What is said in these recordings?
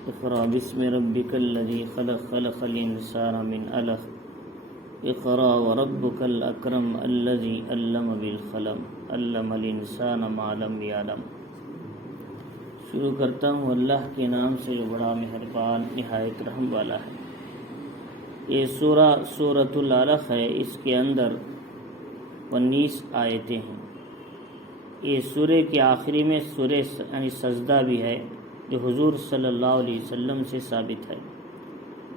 اقرأ بسم ربک الذی خلق خلق الانسان من علق اقرأ وربک الاکرم الذی علم بالقلم علم الانسان ما لم یعلم۔ شروع کرتا ہوں اللہ کے نام سے جو بڑا مہربان نہایت رحم والا ہے۔ یہ سورہ سورۃ العلق ہے، اس کے اندر 19 آیتیں ہیں۔ یہ سورہ کے آخری میں سورہ یعنی سجدہ بھی ہے جو حضور صلی اللہ علیہ وسلم سے ثابت ہے۔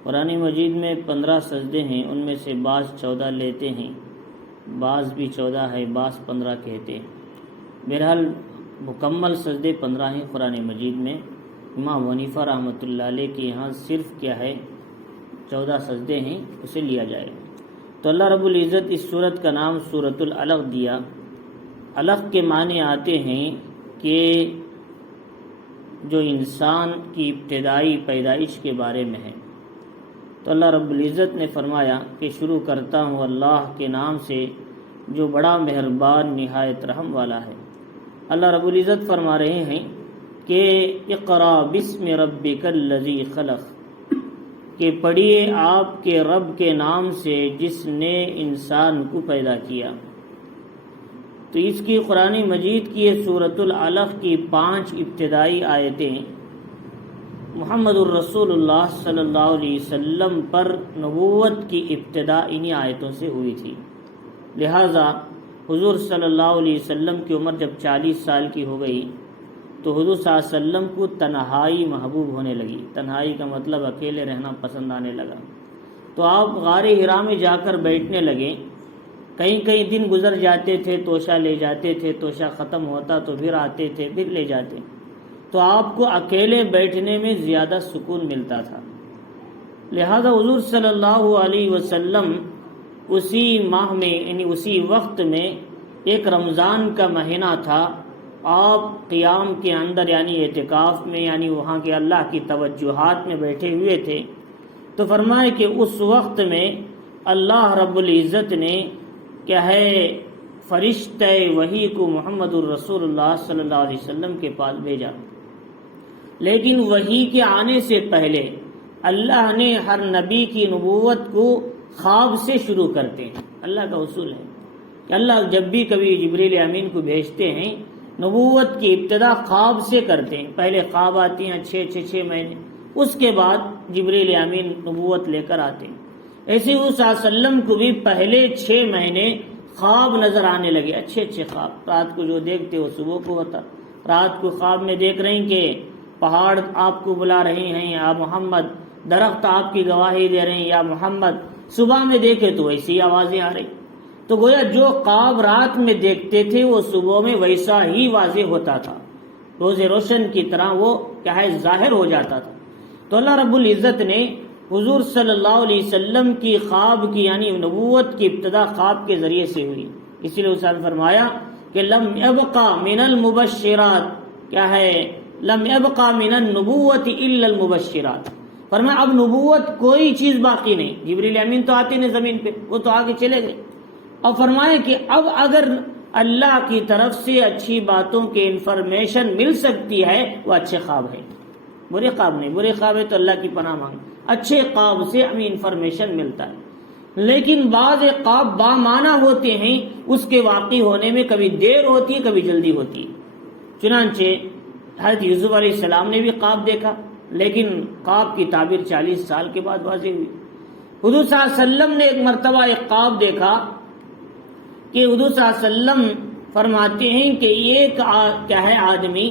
قرآن مجید میں 15 سجدے ہیں، ان میں سے بعض 14 لیتے ہیں، بعض بھی 14 ہے، بعض 15 کہتے ہیں۔ بہرحال مکمل سجدے 15 ہیں قرآن مجید میں۔ امام حنیفہ رحمۃ اللہ علیہ کے یہاں صرف کیا ہے 14 سجدے ہیں، اسے لیا جائے۔ تو اللہ رب العزت اس سورت کا نام سورۃ العلق دیا۔ علق کے معنی آتے ہیں کہ جو انسان کی ابتدائی پیدائش کے بارے میں ہے۔ تو اللہ رب العزت نے فرمایا کہ شروع کرتا ہوں اللہ کے نام سے جو بڑا مہربان نہایت رحم والا ہے۔ اللہ رب العزت فرما رہے ہیں کہ اقرأ بسم ربک الذی خلق، کہ پڑھیے آپ کے رب کے نام سے جس نے انسان کو پیدا کیا۔ تو اس کی قرآن مجید کی یہ سورۃ العلق کی 5 ابتدائی آیتیں محمد الرسول اللہ صلی اللہ علیہ وسلم پر نبوت کی ابتدا انہی آیتوں سے ہوئی تھی۔ لہٰذا حضور صلی اللہ علیہ وسلم کی عمر جب 40 سال کی ہو گئی تو حضور صلی اللہ علیہ وسلم کو تنہائی محبوب ہونے لگی۔ تنہائی کا مطلب اکیلے رہنا پسند آنے لگا۔ تو آپ غار حرا میں جا کر بیٹھنے لگے۔ کئی دن گزر جاتے تھے، توشہ لے جاتے تھے، توشہ ختم ہوتا تو پھر آتے تھے، پھر لے جاتے۔ تو آپ کو اکیلے بیٹھنے میں زیادہ سکون ملتا تھا۔ لہذا حضور صلی اللہ علیہ وسلم اسی ماہ میں یعنی اسی وقت میں ایک رمضان کا مہینہ تھا، آپ قیام کے اندر یعنی اعتکاف میں یعنی وہاں کے اللہ کی توجہات میں بیٹھے ہوئے تھے۔ تو فرمائے کہ اس وقت میں اللہ رب العزت نے کیا ہے فرشتہ وحی کو محمد الرسول اللہ صلی اللہ علیہ وسلم کے پاس بھیجا۔ لیکن وحی کے آنے سے پہلے اللہ نے ہر نبی کی نبوت کو خواب سے شروع کرتے ہیں۔ اللہ کا اصول ہے کہ اللہ جب بھی کبھی جبریل امین کو بھیجتے ہیں نبوت کی ابتدا خواب سے کرتے ہیں۔ پہلے خواب آتی ہیں 6 مہینے، اس کے بعد جبریل امین نبوت لے کر آتے ہیں۔ ایسے ہی صلی اللہ علیہ وسلم کو بھی پہلے 6 مہینے خواب نظر آنے لگے، اچھے خواب۔ رات کو جو دیکھتے وہ صبح کو ہوتا۔ رات کو خواب میں دیکھ رہے ہیں کہ پہاڑ آپ کو بلا رہے ہیں یا محمد، درخت آپ کی گواہی دے رہے ہیں یا محمد۔ صبح میں دیکھے تو ایسی آوازیں آ رہی۔ تو گویا جو خواب رات میں دیکھتے تھے وہ صبح میں ویسا ہی واضح ہوتا تھا، روز روشن کی طرح وہ کیا ہے ظاہر ہو جاتا تھا۔ تو اللہ رب العزت نے حضور صلی اللہ علیہ وسلم کی خواب کی یعنی نبوت کی ابتدا خواب کے ذریعے سے ہوئی۔ اسی لیے اس نے فرمایا کہ لم يبقى من المبشرات، کیا ہے لم يبقى من النبوت الا المبشرات، فرمایا اب نبوت کوئی چیز باقی نہیں۔ جبریل امین تو آتے نہیں زمین پہ، وہ تو آگے چلے گئے۔ اور فرمایا کہ اب اگر اللہ کی طرف سے اچھی باتوں کے انفارمیشن مل سکتی ہے وہ اچھے خواب ہے، برے خواب نہیں۔ برے خواب ہے تو اللہ کی پناہ مانگ، اچھے خواب سے ہمیں انفارمیشن ملتا ہے۔ لیکن بعض خواب بامعنی ہوتے ہیں، اس کے واقع ہونے میں کبھی دیر ہوتی ہے کبھی جلدی ہوتی ہے۔ چنانچہ حضرت یوسف علیہ السلام نے بھی خواب دیکھا، لیکن خواب کی تعبیر 40 سال کے بعد واضح ہوئی۔ حضور صلی اللہ علیہ وسلم نے ایک مرتبہ ایک خواب دیکھا کہ حضور صلی اللہ علیہ وسلم فرماتے ہیں کہ ایک کیا ہے آدمی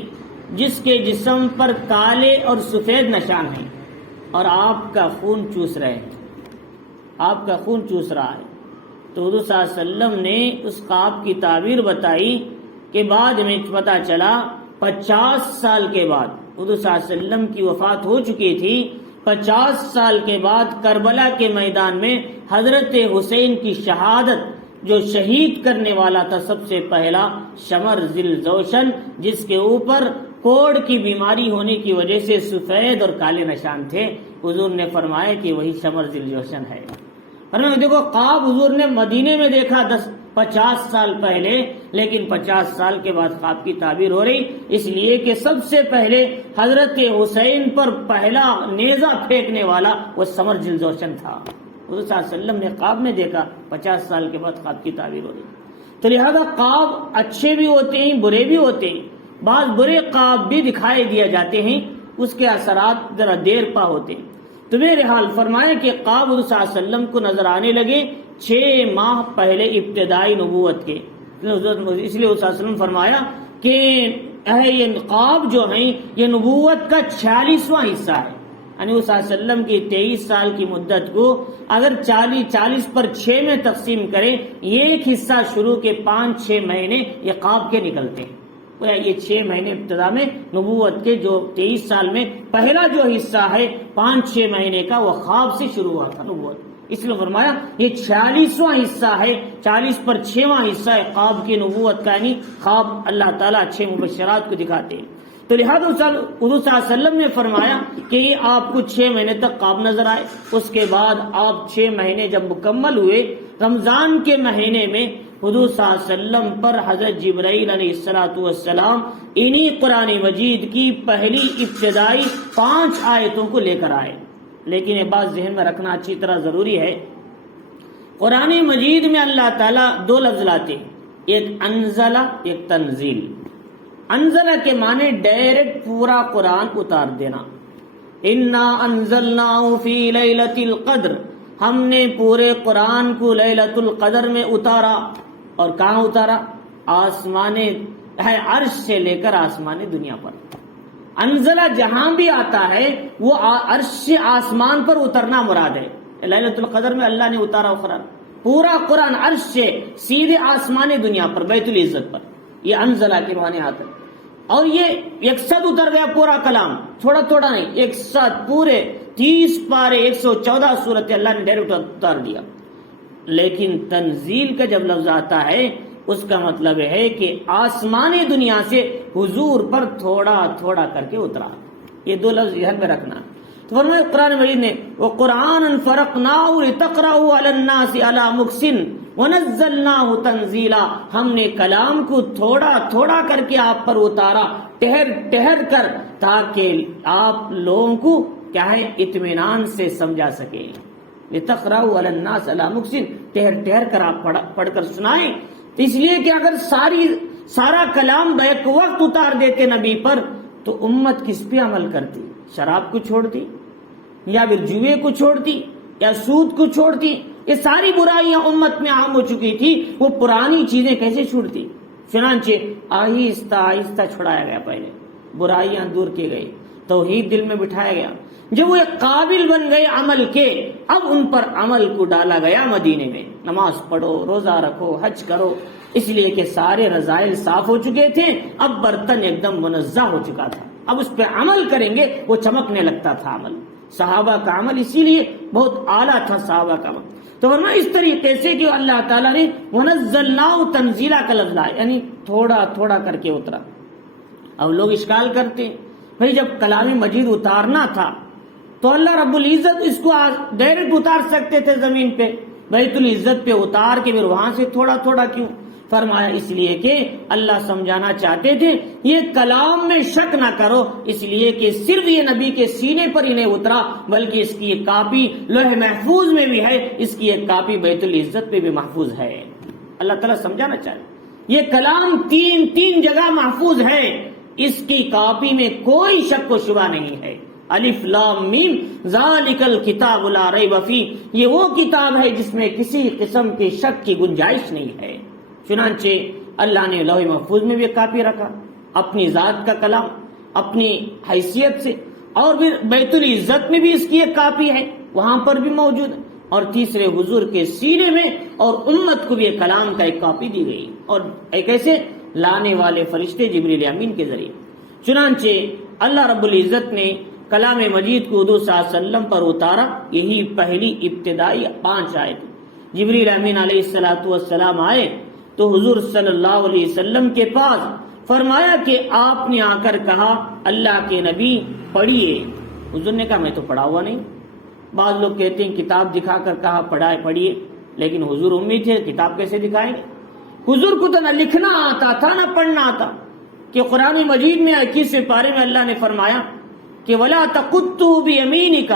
جس کے جسم پر کالے اور سفید نشان ہیں اور آپ کا خون چوس رہے ہیں، آپ کا خون چوس رہا ہے۔ تو حضور صلی اللہ علیہ وسلم نے اس خواب کی تعبیر بتائی کہ بعد میں پتہ چلا 50 سال کے بعد حضور صلی اللہ علیہ وسلم کی وفات ہو چکی تھی۔ 50 سال کے بعد کربلا کے میدان میں حضرت حسین کی شہادت جو شہید کرنے والا تھا سب سے پہلا شمر ذل جوشن، جس کے اوپر کوڑ کی بیماری ہونے کی وجہ سے سفید اور کالے نشان تھے، حضور نے فرمایا کہ وہی شمر ذل جوشن ہے۔ فرمایا دیکھو خواب حضور نے مدینے میں دیکھا 50 سال پہلے، لیکن 50 سال کے بعد خواب کی تعبیر ہو رہی، اس لیے کہ سب سے پہلے حضرت حسین پر پہلا نیزہ پھینکنے والا وہ سمر جلدوشن تھا۔ حضور صلی اللہ علیہ وسلم نے خواب میں دیکھا، 50 سال کے بعد خواب کی تعبیر ہو رہی۔ تو لہذا خواب اچھے بھی ہوتے ہیں، برے بھی ہوتے ہیں، بعض برے خواب بھی دکھائی دیا جاتے ہیں، اس کے اثرات ذرا دیر پا ہوتے ہیں۔ تو میرے حال فرمائے کہ خواب حضور صلی اللہ علیہ وسلم کو نظر آنے لگے 6 ماہ پہلے ابتدائی نبوت کے، اس لیے حضور صلی اللہ علیہ وسلم فرمایا کہ یہ خواب جو ہیں یہ نبوت کا 46واں حصہ ہے، یعنی حضور صلی اللہ علیہ وسلم کی 23 سال کی مدت کو اگر 40 پر 6 میں تقسیم کریں، ایک حصہ شروع کے 5-6 مہینے یہ خواب کے نکلتے ہیں۔ یہ 6 مہینے ابتدا میں نبوت کے جو 23 سال میں پہلا جو حصہ ہے 5-6 مہینے کا وہ خواب سے شروع ہوا تھا نبوت، اس لیے فرمایا یہ 46واں حصہ ہے، 40 پر 6واں حصہ ہے خواب کی نبوت کا، یعنی خواب اللہ تعالیٰ اچھے مبشرات کو دکھاتے ہیں۔ تو لہذا حضور صلی اللہ علیہ وسلم نے فرمایا کہ یہ آپ کو 6 مہینے تک خواب نظر آئے، اس کے بعد آپ 6 مہینے جب مکمل ہوئے، رمضان کے مہینے میں حضور صلی اللہ علیہ وسلم پر حضرت جبرائیل علیہ السلام انہی قرآن مجید کی پہلی ابتدائی 5 آیتوں کو لے کر آئے۔ لیکن یہ بات ذہن میں رکھنا اچھی طرح ضروری ہے، قرآن مجید میں اللہ تعالیٰ 2 لفظ لاتے ہیں، ایک انزلہ، ایک تنزیل۔ انزلہ کے معنی ڈائریکٹ پورا قرآن اتار دینا، انا انزلناہ فی لیلۃ القدر، ہم نے پورے قرآن کو لیلۃ القدر میں اتارا، اور کہاں اتارا؟ آسمان عرش سے لے کر آسمان دنیا پر۔ انزلہ جہاں بھی آتا ہے وہ عرش سے آسمان پر اترنا مراد ہے۔ لیلۃ القدر میں اللہ نے اتارا قرآن، پورا قرآن عرش سے سیدھے آسمان دنیا پر، بیت العزت پر، یہ انزلہ کے معنی آتا ہے۔ اور یہ ایک ساتھ اتر گیا پورا کلام، تھوڑا تھوڑا نہیں، ایک ساتھ پورے 30 پارے 114 سورت اللہ نے ڈائریکٹ اتار دیا۔ لیکن تنزیل کا جب لفظ آتا ہے اس کا مطلب ہے کہ آسمان دنیا سے حضور پر تھوڑا تھوڑا کر کے اترا۔ یہ 2 لفظ ذہن میں رکھنا۔ تو فرمایا قرآن مجید نے وَقُرْآنًا فَرَقْنَاهُ لِتَقْرَأَهُ عَلَى النَّاسِ عَلَى مُكْثٍ وَنَزَّلْنَاهُ تنزیلا، ہم نے کلام کو تھوڑا تھوڑا کر کے آپ پر اتارا، ٹہر ٹہر کر، تاکہ آپ لوگوں کو کیا ہے اطمینان سے سمجھا سکے۔ لِتَقْرَأَهُ عَلَى النَّاسِ عَلَى مُكْثٍ، ٹہر ٹہر کر آپ پڑھ کر سنائیں۔ اس لیے کہ اگر سارا کلام بیک وقت اتار دیتے نبی پر تو امت کس پہ عمل کرتی؟ شراب کو چھوڑتی، یا پھر جوئے کو چھوڑتی، یا سود کو چھوڑتی؟ یہ ساری برائیاں امت میں عام ہو چکی تھی، وہ پرانی چیزیں کیسے چھوڑتی؟ چنانچہ آہستہ آہستہ چھڑایا گیا، پہلے برائیاں دور کی گئی، توحید دل میں بٹھایا گیا۔ جب وہ ایک قابل بن گئے عمل کے، اب ان پر عمل کو ڈالا گیا مدینے میں، نماز پڑھو، روزہ رکھو، حج کرو، اس لیے کہ سارے رذائل صاف ہو چکے تھے، اب برتن ایک دم منزہ ہو چکا تھا، اب اس پہ عمل کریں گے وہ چمکنے لگتا تھا عمل۔ صحابہ کا عمل اسی لیے بہت اعلیٰ تھا، صحابہ کا عمل۔ تو ورنہ اس طریقے سے کہ اللہ تعالیٰ نے وَنَزَّلْنَاهُ تَنزِيلًا کا لفظ لایا، یعنی تھوڑا تھوڑا کر کے اترا۔ اب لوگ اشکال کرتے ہیں، بھئی جب کلام مجید اتارنا تھا تو اللہ رب العزت اس کو ڈائریکٹ اتار سکتے تھے زمین پہ، بیت العزت پہ اتار کے پھر وہاں سے تھوڑا تھوڑا کیوں؟ فرمایا اس لیے کہ اللہ سمجھانا چاہتے تھے یہ کلام میں شک نہ کرو، اس لیے کہ صرف یہ نبی کے سینے پر ہی نہیں اترا، بلکہ اس کی ایک کاپی لوح محفوظ میں بھی ہے، اس کی ایک کاپی بیت العزت پہ بھی محفوظ ہے۔ اللہ تعالیٰ سمجھانا چاہتے یہ کلام تین جگہ محفوظ ہے، اس کی کاپی میں کوئی شک و شبہ نہیں ہے۔ الف لام میم ذالک الکتاب لا ریب فیہ، یہ وہ کتاب ہے جس میں کسی قسم کی شک کی گنجائش نہیں ہے۔ چنانچہ اللہ نے لوح محفوظ میں بھی ایک کاپی رکھا، اپنی ذات کا کلام اپنی حیثیت سے، اور پھر بیت العزت میں بھی اس کی ایک کاپی ہے، وہاں پر بھی موجود ہے، اور تیسرے حضور کے سینے میں اور امت کو بھی ایک کلام کا ایک کاپی دی گئی، اور ایک ایسے لانے والے فرشتے جبریل امین کے ذریعے۔ چنانچہ اللہ رب العزت نے کلام مجید کو حضور صلی اللہ علیہ وسلم پر اتارا، یہی پہلی ابتدائی 5 آیت۔ جبریل امین علیہ السلام آئے تو حضور صلی اللہ علیہ وسلم کے پاس، فرمایا کہ آپ نے آ کر کہا اللہ کے نبی پڑھیے۔ حضور نے کہا میں تو پڑھا ہوا نہیں۔ بعض لوگ کہتے ہیں کتاب دکھا کر کہا پڑھیے، لیکن حضور امی تھے، کتاب کیسے دکھائیں گے؟ حضور کو تو نہ لکھنا آتا تھا نہ پڑھنا آتا، کہ قرآن مجید میں 21ویں پارے میں اللہ نے فرمایا کہ وَلَا تَقُطُّهُ بِيَمِينِكَ،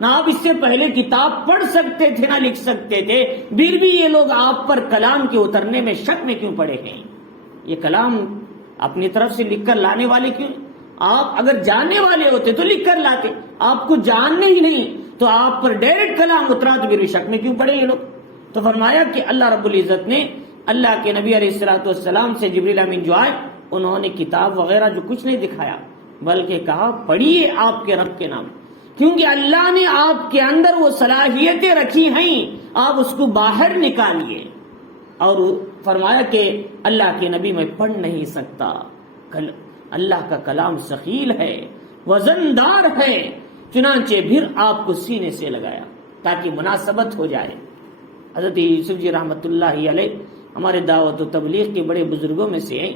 نہ آپ اس سے پہلے کتاب پڑھ سکتے تھے نہ لکھ سکتے تھے، پھر بھی یہ لوگ آپ پر کلام کے اترنے میں شک میں کیوں پڑے ہیں؟ یہ کلام اپنی طرف سے لکھ کر لانے والے کیوں؟ آپ اگر جاننے والے ہوتے تو لکھ کر لاتے، آپ کو جاننے ہی نہیں تو آپ پر ڈائریکٹ کلام اترا تو پھر شک میں کیوں پڑے یہ لوگ؟ تو فرمایا کہ اللہ رب العزت نے اللہ کے نبی علیہ الصلوۃ والسلام سے جبریل امین جو آئے انہوں نے کتاب وغیرہ جو کچھ نہیں دکھایا، بلکہ کہا پڑھیے آپ کے رب کے نام، کیونکہ اللہ نے آپ کے اندر وہ صلاحیتیں رکھی ہیں، آپ اس کو باہر نکالیے۔ اور فرمایا کہ اللہ کے نبی میں پڑھ نہیں سکتا، اللہ کا کلام ثقیل ہے، وزندار ہے، چنانچہ پھر آپ کو سینے سے لگایا تاکہ مناسبت ہو جائے۔ حضرت یوسف جی رحمۃ اللہ علیہ ہمارے دعوت و تبلیغ کے بڑے بزرگوں میں سے ہیں،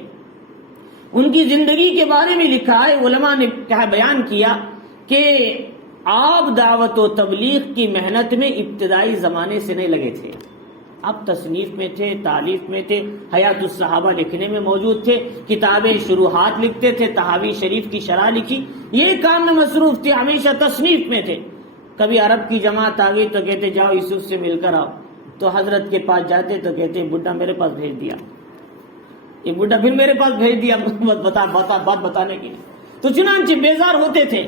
ان کی زندگی کے بارے میں لکھا ہے، علماء نے کیا بیان کیا کہ آپ دعوت و تبلیغ کی محنت میں ابتدائی زمانے سے نہیں لگے تھے، آپ تصنیف میں تھے، تالیف میں تھے، حیات الصحابہ لکھنے میں موجود تھے، کتابیں شروحات لکھتے تھے، تحاوی شریف کی شرح لکھی، یہ کام میں مصروف تھے، ہمیشہ تصنیف میں تھے۔ کبھی عرب کی جماعت آ گئی تو کہتے جاؤ یوسف سے مل کر آؤ، تو حضرت کے پاس جاتے تو کہتے بڈھا میرے پاس بھیج دیا، یہ بڈھا پھر میرے پاس بھیج دیا بات بتانے کے لیے، تو چنانچہ بیزار ہوتے تھے۔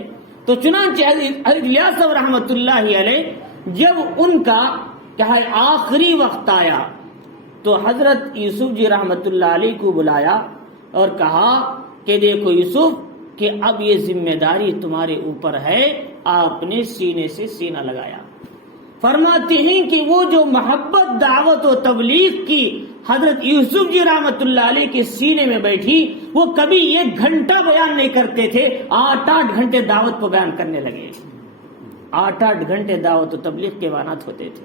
تو چنانچہ حضرت الیاس صاحب رحمۃ اللہ علیہ جب ان کا کیا ہے آخری وقت آیا تو حضرت یوسف جی رحمۃ اللہ علیہ کو بلایا اور کہا کہ دیکھو یوسف کہ اب یہ ذمہ داری تمہارے اوپر ہے، آپ نے سینے سے سینہ لگایا۔ فرماتے ہیں کہ وہ جو محبت دعوت و تبلیغ کی حضرت یوسف جی رحمۃ اللہ علیہ کے سینے میں بیٹھی، وہ کبھی 1 گھنٹہ بیان نہیں کرتے تھے، 8 گھنٹے دعوت کو بیان کرنے لگے، 8 گھنٹے دعوت و تبلیغ کے بیانات ہوتے تھے۔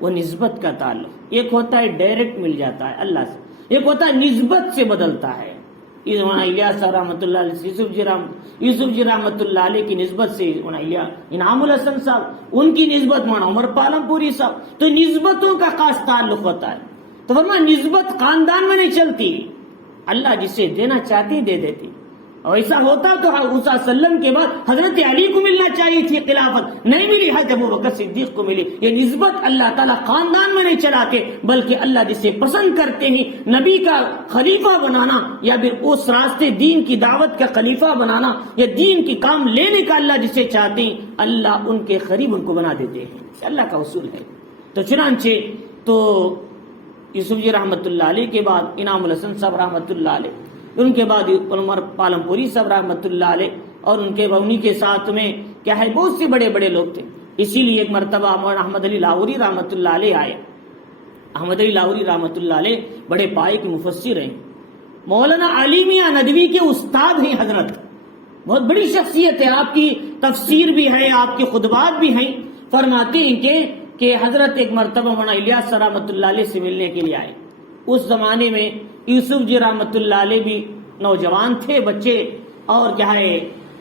وہ نسبت کا تعلق، ایک ہوتا ہے ڈائریکٹ مل جاتا ہے اللہ سے، ایک ہوتا ہے نسبت سے بدلتا ہے۔ الیاس رحمۃ اللہ علیہ یوسف جی رحمۃ اللہ علیہ کی نسبت سے انعام الحسن صاحب، ان کی نسبت مولانا عمر پالم پوری صاحب، تو نسبتوں کا خاص تعلق ہوتا ہے۔ تو فرمایا نسبت خاندان میں نہیں چلتی، اللہ جسے دینا چاہتی دے دیتی، اور ایسا ہوتا تو حضرت صلی اللہ علیہ وسلم کے بعد حضرت علی کو ملنا چاہیے تھی خلافت، نہیں ملی، حضرت ابوبکر صدیق کو ملی۔ یہ نسبت اللہ تعالیٰ خاندان میں نہیں چلاتے، بلکہ اللہ جسے پسند کرتے ہیں نبی کا خلیفہ بنانا، یا پھر اس راستے دین کی دعوت کا خلیفہ بنانا، یا دین کی کام لینے کا اللہ جسے چاہتے ہیں اللہ ان کے قریب ان کو بنا دیتے ہیں، اللہ کا اصول ہے۔ تو چنانچہ تو یوسف جی رحمۃ اللہ علیہ کے بعد انعام الحسن صاحب رحمۃ اللہ علیہ، ان کے بعد عمر پالم پوری صاحب رحمۃ اللہ علیہ، اور ان کے انہی کے ساتھ میں کیا ہے بہت سے بڑے بڑے لوگ تھے۔ اسی لیے ایک مرتبہ مولانا احمد علی لاہوری رحمۃ اللہ علیہ آئے۔ احمد علی لاہوری رحمۃ اللہ علیہ بڑے پائے کے مفسر ہیں، مولانا علی میاں ندوی کے استاد ہیں، حضرت بہت بڑی شخصیت ہے، آپ کی تفسیر بھی ہے، آپ کے خطبات بھی ہیں۔ فرماتے ہیں کہ حضرت ایک مرتبہ مولانا الیاس رحمۃ اللہ علیہ سے ملنے کے لیے آئے۔ اس زمانے میں یوسف جی رحمۃ اللہ علیہ بھی نوجوان تھے، بچے، اور کیا ہے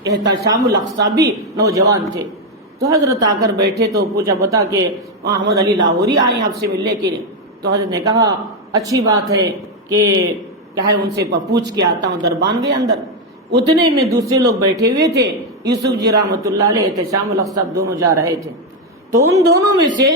احتشام الاقصی بھی نوجوان تھے۔ تو حضرت آ کر بیٹھے تو پوچھا بتا کہ احمد علی لاہوری آئے آپ سے ملنے کے لیے۔ تو حضرت نے کہا اچھی بات ہے کہ کیا ہے ان سے پوچھ کے آتا ہوں، دربان گئے اندر۔ اتنے میں دوسرے لوگ بیٹھے ہوئے تھے، یوسف جی رحمۃ اللہ علیہ احتشام الاقصی دونوں جا رہے تھے، تو ان دونوں میں سے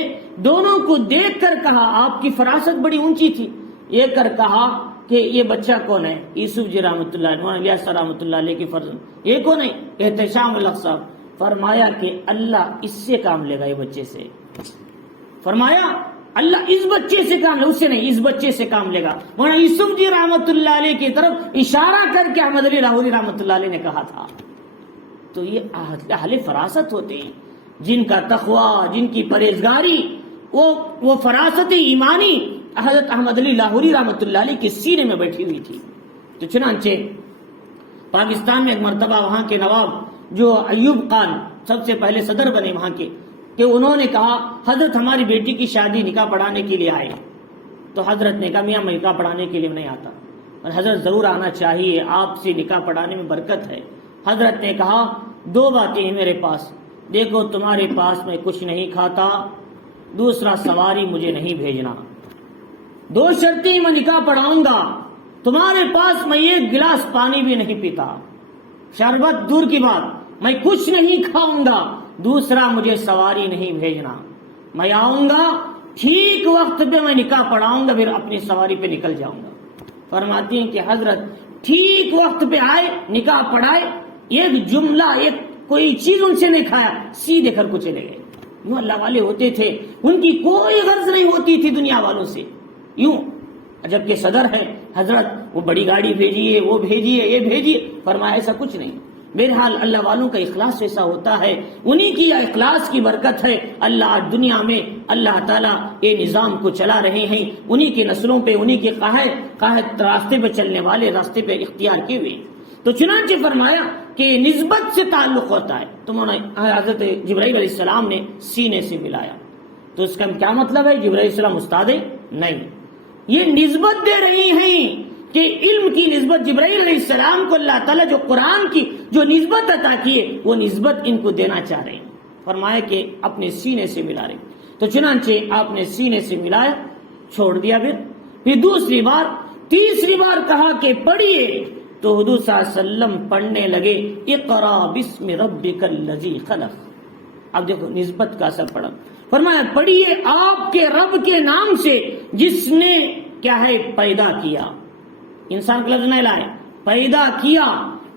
دونوں کو دیکھ کر کہا، آپ کی فراست بڑی اونچی تھی، یہ کر کہا کہ یہ بچہ کون ہے؟ یوسف جی رحمۃ اللہ علیہ، الیاس رحمۃ اللہ علیہ کی فرزند، یہ کون ہے؟ احتشام الاقصی۔ فرمایا کہ اللہ اس سے کام لے گا، یہ بچے سے، فرمایا اللہ اس بچے سے کام لے، اس سے نہیں، اس بچے سے کام لے گا۔ مولانا یوسف جی رحمۃ اللہ علیہ کی طرف اشارہ کر کے احمد علی لاہوری رحمۃ اللہ علیہ نے کہا تھا۔ تو یہ اہل فراست ہوتے ہیں، جن کا تقوی، جن کی پرہیزگاری، وہ فراست ایمانی حضرت احمد علی لاہوری رحمۃ اللہ علیہ کے سینے میں بیٹھی ہوئی تھی۔ تو چنانچہ پاکستان میں ایک مرتبہ وہاں کے نواب جو ایوب خان سب سے پہلے صدر بنے وہاں کے، کہ انہوں نے کہا حضرت ہماری بیٹی کی شادی نکاح پڑھانے کے لیے آئے۔ تو حضرت نے کہا میاں میں نکاح پڑھانے کے لیے نہیں آتا، اور حضرت ضرور آنا چاہیے، آپ سے نکاح پڑھانے میں برکت ہے۔ حضرت نے کہا 2 باتیں ہیں میرے پاس، دیکھو تمہارے پاس میں کچھ نہیں کھاتا، دوسرا سواری مجھے نہیں بھیجنا۔ 2 شرطیں میں نکاح پڑھاؤں گا، تمہارے پاس میں 1 گلاس پانی بھی نہیں پیتا، شربت دور کی بات، میں کچھ نہیں کھاؤں گا، دوسرا مجھے سواری نہیں بھیجنا، میں آؤں گا ٹھیک وقت پہ میں نکاح پڑھاؤں گا، پھر اپنی سواری پہ نکل جاؤں گا۔ فرماتی ہیں کہ حضرت ٹھیک وقت پہ آئے، نکاح پڑھائے، ایک جملہ ایک کوئی چیز ان سے نہیں کھایا، سیدھے گھر کو چلے گئے۔ یوں اللہ والے ہوتے تھے، ان کی کوئی غرض نہیں ہوتی تھی دنیا والوں سے، یوں جبکہ صدر ہے حضرت وہ بڑی گاڑی بھیجیے، وہ بھیجیے، یہ بھیجیے، فرمایا ایسا کچھ نہیں۔ بہرحال اللہ والوں کا اخلاص ایسا ہوتا ہے، انہی کی اخلاص کی برکت ہے اللہ دنیا میں اللہ تعالیٰ یہ نظام کو چلا رہے ہیں، انہی کی نسلوں پہ، انہی کے قاہد راستے پہ چلنے والے راستے پہ اختیار کیے ہوئے۔ تو چنانچہ فرمایا کہ نسبت سے تعلق ہوتا ہے، تو حضرت جبرائیل علیہ السلام نے سینے سے ملایا، تو اس کا کیا مطلب ہے؟ جبرائیل علیہ السلام استاد ہے؟ نہیں، یہ نسبت دے رہی ہیں کہ علم کی نسبت جبرائیل علیہ السلام کو اللہ تعالیٰ جو قرآن کی جو نسبت عطا کی ہے وہ نسبت ان کو دینا چاہ رہے ہیں۔ فرمایا کہ اپنے سینے سے ملا رہے، تو چنانچہ آپ نے سینے سے ملایا، چھوڑ دیا، پھر دوسری بار تیسری بار کہا کہ پڑھیے، تو حضور صلی اللہ علیہ وسلم پڑھنے لگے اقرا بسم ربک الذی خلق۔ اب دیکھو نسبت کا اثر پڑا، فرمایا پڑھیے آپ کے رب کے نام سے جس نے کیا ہے پیدا کیا، انسان کا لفظ نہیں لائے، پیدا کیا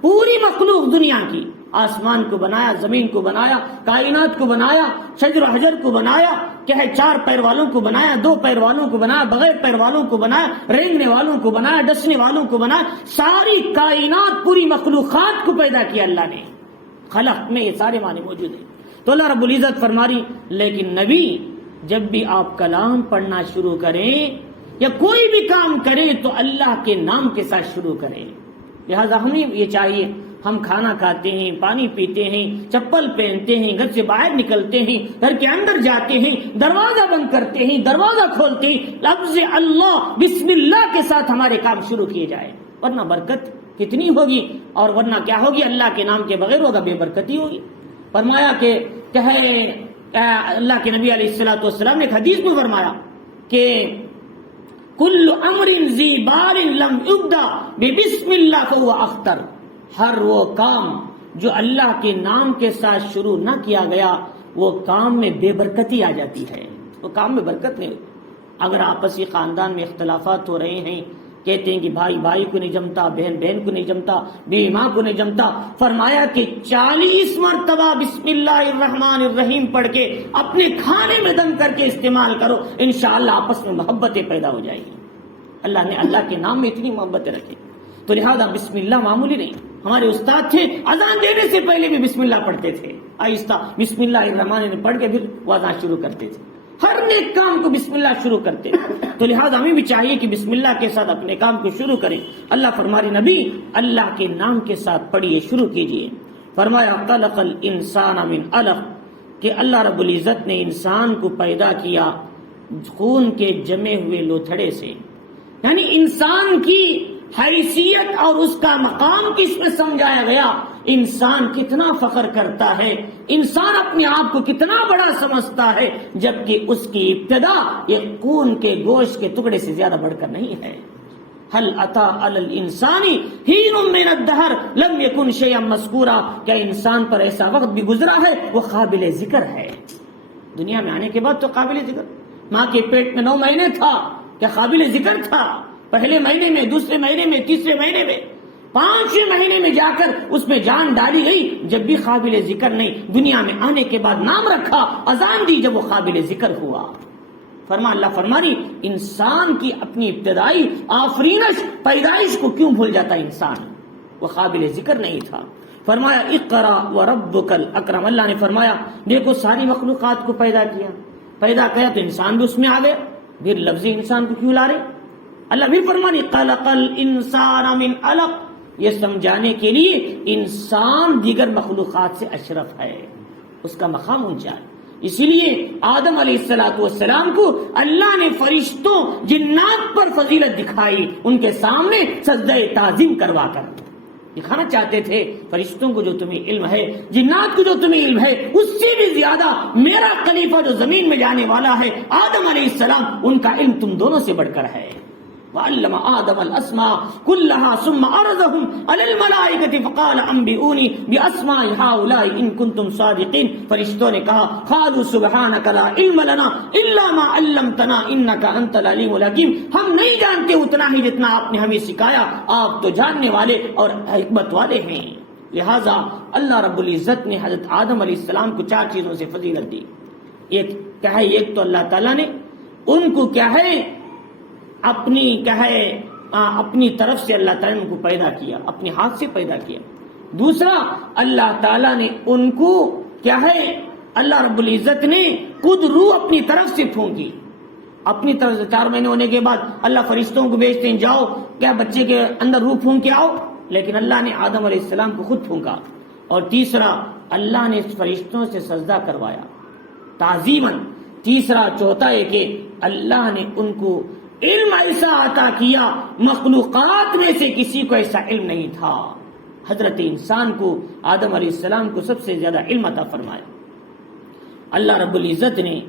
پوری مخلوق دنیا کی، آسمان کو بنایا، زمین کو بنایا، کائنات کو بنایا، شجر و حجر کو بنایا، کیا ہے 4 پیر والوں کو بنایا، 2 پیر والوں کو بنایا، بغیر پیر والوں کو بنایا، رینگنے والوں کو بنایا، ڈسنے والوں کو بنایا، ساری کائنات پوری مخلوقات کو پیدا کیا اللہ نے۔ خلق میں یہ سارے معنی موجود ہیں۔ تو اللہ رب العزت فرما رہی لیکن نبی جب بھی آپ کلام پڑھنا شروع کریں یا کوئی بھی کام کریں تو اللہ کے نام کے ساتھ شروع کریں۔ لہذا ہمیں یہ چاہیے، ہم کھانا کھاتے ہیں، پانی پیتے ہیں، چپل پہنتے ہیں، گھر سے باہر نکلتے ہیں، گھر کے اندر جاتے ہیں، دروازہ بند کرتے ہیں، دروازہ کھولتے ہیں، لفظ اللہ بسم اللہ کے ساتھ ہمارے کام شروع کیے جائے، ورنہ برکت کتنی ہوگی، اور ورنہ کیا ہوگی؟ اللہ کے نام کے بغیر ہوگا بے برکتی ہوگی۔ فرمایا کہ اللہ کے نبی علیہ الصلوۃ والسلام نے ایک حدیث میں فرمایا کہ کل امر ذی بار لم یبدا ببسم اللہ فهو اخطر، ہر وہ کام جو اللہ کے نام کے ساتھ شروع نہ کیا گیا وہ کام میں بے برکتی آ جاتی ہے، وہ کام میں برکت نہیں ہوتی۔ اگر آپسی خاندان میں اختلافات ہو رہے ہیں، کہتے ہیں کہ بھائی بھائی کو نہیں جمتا، بہن بہن کو نہیں جمتا، بیوی ماں کو نہیں جمتا، فرمایا کہ 40 مرتبہ بسم اللہ الرحمن الرحیم پڑھ کے اپنے کھانے میں دم کر کے استعمال کرو، انشاءاللہ آپس میں محبتیں پیدا ہو جائیں گی۔ اللہ نے اللہ کے نام میں اتنی محبتیں رکھی، تو لہذا بسم اللہ معمولی نہیں۔ ہمارے استاد تھے اذان دینے سے پہلے بھی بسم اللہ پڑھتے تھے، آہستہ بسم اللہ الرحمن الرحیم پڑھ کے پھر وہ اذان شروع کرتے تھے، ہر نیک کام کو بسم اللہ شروع کرتے، تو لہذا ہمیں بھی چاہیے کہ بسم اللہ کے ساتھ اپنے کام کو شروع کریں۔ اللہ فرمائے نبی اللہ کے نام کے ساتھ پڑھیے، شروع کیجئے۔ فرمایا خلق الانسان من علق، کہ اللہ رب العزت نے انسان کو پیدا کیا خون کے جمے ہوئے لوتھڑے سے، یعنی انسان کی حیثیت اور اس کا مقام کس میں سمجھایا گیا، انسان کتنا فخر کرتا ہے، انسان اپنے آپ کو کتنا بڑا سمجھتا ہے، جبکہ اس کی ابتدا یہ خون کے گوشت کے ٹکڑے سے زیادہ بڑھ کر نہیں ہے۔ هل اتى على الانسان حين من الدهر لم يكن شيئا مذكورا، کیا انسان پر ایسا وقت بھی گزرا ہے وہ قابل ذکر ہے؟ دنیا میں آنے کے بعد تو قابل ذکر، ماں کے پیٹ میں 9 مہینے تھا، کیا قابل ذکر تھا؟ پہلے مہینے میں، دوسرے مہینے میں، تیسرے مہینے میں، 5ویں مہینے میں جا کر اس میں جان ڈالی گئی، جب بھی قابل ذکر نہیں، دنیا میں آنے کے بعد نام رکھا، اذان دی جب وہ قابل ذکر ہوا۔ اللہ فرمانی انسان کی اپنی ابتدائی آفرینش پیدائش کو کیوں بھول جاتا انسان، وہ قابل ذکر نہیں تھا۔ فرمایا اقرا وربک الاکرم، اللہ نے فرمایا دیکھو ساری مخلوقات کو پیدا کیا تو انسان بھی اس میں آ گیا، پھر لفظ انسان کو کیوں لا رہے؟ اللہ بھی فرمانی خلق الانسان من علق، یہ سمجھانے کے لیے انسان دیگر مخلوقات سے اشرف ہے، اس کا مقام اونچا ہے۔ اسی لیے آدم علیہ السلام کو اللہ نے فرشتوں جنات پر فضیلت دکھائی، ان کے سامنے سجدہ تعظیم کروا کر، دکھانا چاہتے تھے فرشتوں کو جو تمہیں علم ہے، جنات کو جو تمہیں علم ہے، اس سے بھی زیادہ میرا خلیفہ جو زمین میں جانے والا ہے آدم علیہ السلام، ان کا علم تم دونوں سے بڑھ کر ہے۔ وعلم آدم الاسماء كلها ثم عرضهم على الملائكة فقال انبئوني باسماء هؤلاء ان كنتم صادقين۔ فرشتوں نے کہا قالوا سبحانك لا علم لنا الا ما علمتنا انك انت العليم الحكيم، ہم نہیں جانتے اتنا ہی جتنا آپ نے ہمیں سکھایا، آپ تو جاننے والے اور حکمت والے ہیں۔ لہذا اللہ رب العزت نے حضرت آدم علیہ السلام کو 4 چیزوں سے فضیلت دی۔ ایک کیا ہے؟ ایک تو اللہ تعالیٰ نے ان کو کیا ہے اپنی طرف سے اللہ تعالیٰ نے ان کو پیدا کیا، اپنے ہاتھ سے پیدا کیا۔ دوسرا اللہ تعالیٰ نے ان کو کیا ہے، اللہ رب العزت نے خود روح اپنی طرف سے پھونکی، اپنی طرف سے 4 مہینے ہونے کے بعد اللہ فرشتوں کو بھیجتے ہیں جاؤ کیا بچے کے اندر روح پھونک کے آؤ، لیکن اللہ نے آدم علیہ السلام کو خود پھونکا۔ اور تیسرا اللہ نے فرشتوں سے سجدہ کروایا تعظیماً۔ تیسرا چوتھا ہے کہ اللہ نے ان کو علم ایسا عطا کیا، مخلوقات میں سے کسی کو ایسا علم نہیں تھا۔ حضرت انسان کو آدم علیہ السلام کو سب سے زیادہ علم عطا فرمایا۔ اللہ رب العزت نے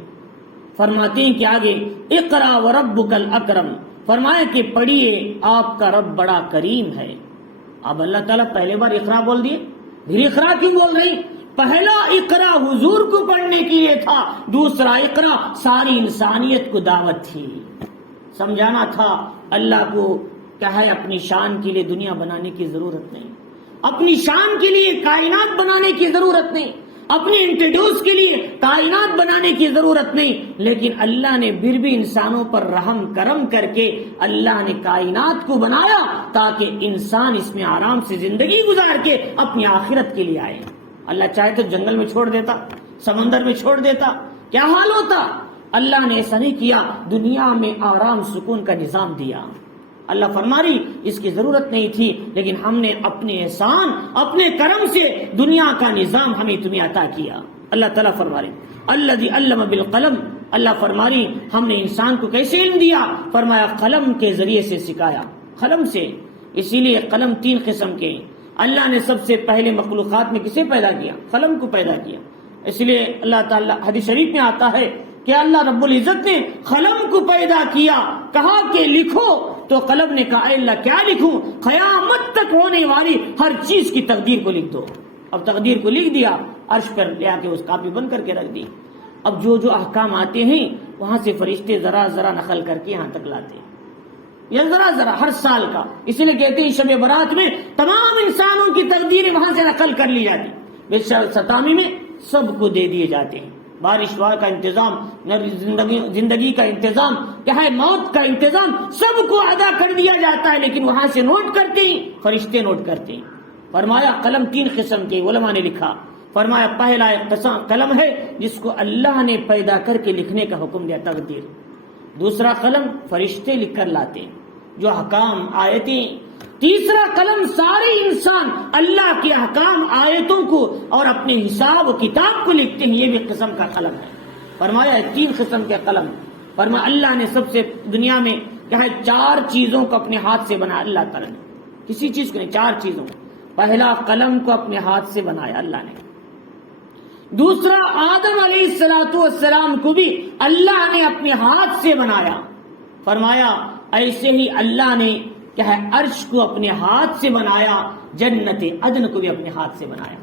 فرماتے ہیں کہ آگے اقرا وربک الاکرم، فرمایا کہ پڑھیے آپ کا رب بڑا کریم ہے۔ اب اللہ تعالیٰ پہلے بار اقرا بول دیے، پھر اقرا کیوں بول رہی؟ پہلا اقرا حضور کو پڑھنے کے لیے تھا، دوسرا اقرا ساری انسانیت کو دعوت تھی، سمجھانا تھا اللہ کو کیا ہے اپنی شان کے لیے دنیا بنانے کی ضرورت نہیں، اپنی شان کے لیے کائنات بنانے کی ضرورت نہیں، اپنے انٹروڈیوس کے لیے کائنات بنانے کی ضرورت نہیں، لیکن اللہ نے پھر بھی انسانوں پر رحم کرم کر کے اللہ نے کائنات کو بنایا تاکہ انسان اس میں آرام سے زندگی گزار کے اپنی آخرت کے لیے آئے۔ اللہ چاہے تو جنگل میں چھوڑ دیتا، سمندر میں چھوڑ دیتا، کیا حال ہوتا؟ اللہ نے ایسا نہیں کیا، دنیا میں آرام سکون کا نظام دیا۔ اللہ فرما رہی اس کی ضرورت نہیں تھی، لیکن ہم نے اپنے احسان اپنے کرم سے دنیا کا نظام ہمیں تمہیں عطا کیا۔ اللہ تعالیٰ فرما رہی الذی علم بالقلم، اللہ فرما رہی ہم نے انسان کو کیسے علم دیا؟ فرمایا قلم کے ذریعے سے سکھایا، قلم سے۔ اسی لیے قلم 3 قسم کے ہیں۔ اللہ نے سب سے پہلے مخلوقات میں کسے پیدا کیا؟ قلم کو پیدا کیا۔ اس لیے اللہ تعالیٰ حدیث شریف میں آتا ہے کہ اللہ رب العزت نے قلم کو پیدا کیا، کہا کہ لکھو، تو قلم نے کہا اے اللہ کیا لکھوں؟ قیامت تک ہونے والی ہر چیز کی تقدیر کو لکھ دو۔ اب تقدیر کو لکھ دیا، عرش پر لے آ کے اس کاپی بند کر کے رکھ دی۔ اب جو جو احکام آتے ہیں وہاں سے فرشتے ذرا ذرا نقل کر کے یہاں تک لاتے ہیں، یا ذرا ذرا ہر سال کا۔ اسی لیے کہتے ہیں شب برات میں تمام انسانوں کی تقدیریں وہاں سے نقل کر لی جاتی، ستامی میں سب کو دے دیے جاتے ہیں۔ بارش کا انتظام، زندگی کا انتظام، کیا ہے موت کا انتظام، سب کو ادا کر دیا جاتا ہے، لیکن وہاں سے نوٹ کرتے ہیں، فرشتے نوٹ کرتے ہیں۔ فرمایا قلم 3 قسم کے علماء نے لکھا۔ فرمایا پہلا قلم ہے جس کو اللہ نے پیدا کر کے لکھنے کا حکم دیا، تقدیر۔ دوسرا قلم فرشتے لکھ کر لاتے ہیں جو احکام آیتیں۔ تیسرا قلم سارے انسان اللہ کے احکام آیتوں کو اور اپنے حساب و کتاب کو لکھتے ہیں، یہ بھی قسم کا قلم ہے۔ فرمایا 3 قسم کے قلم۔ فرمایا اللہ نے سب سے دنیا میں کیا ہے 4 چیزوں کو اپنے ہاتھ سے بنایا اللہ تعالیٰ نے، کسی چیز کو نہیں، 4 چیزوں۔ پہلا قلم کو اپنے ہاتھ سے بنایا اللہ نے۔ دوسرا آدم علیہ السلام کو بھی اللہ نے اپنے ہاتھ سے بنایا۔ فرمایا ایسے ہی اللہ نے کیا ہے عرش کو اپنے ہاتھ سے بنایا، جنت عدن کو بھی اپنے ہاتھ سے بنایا۔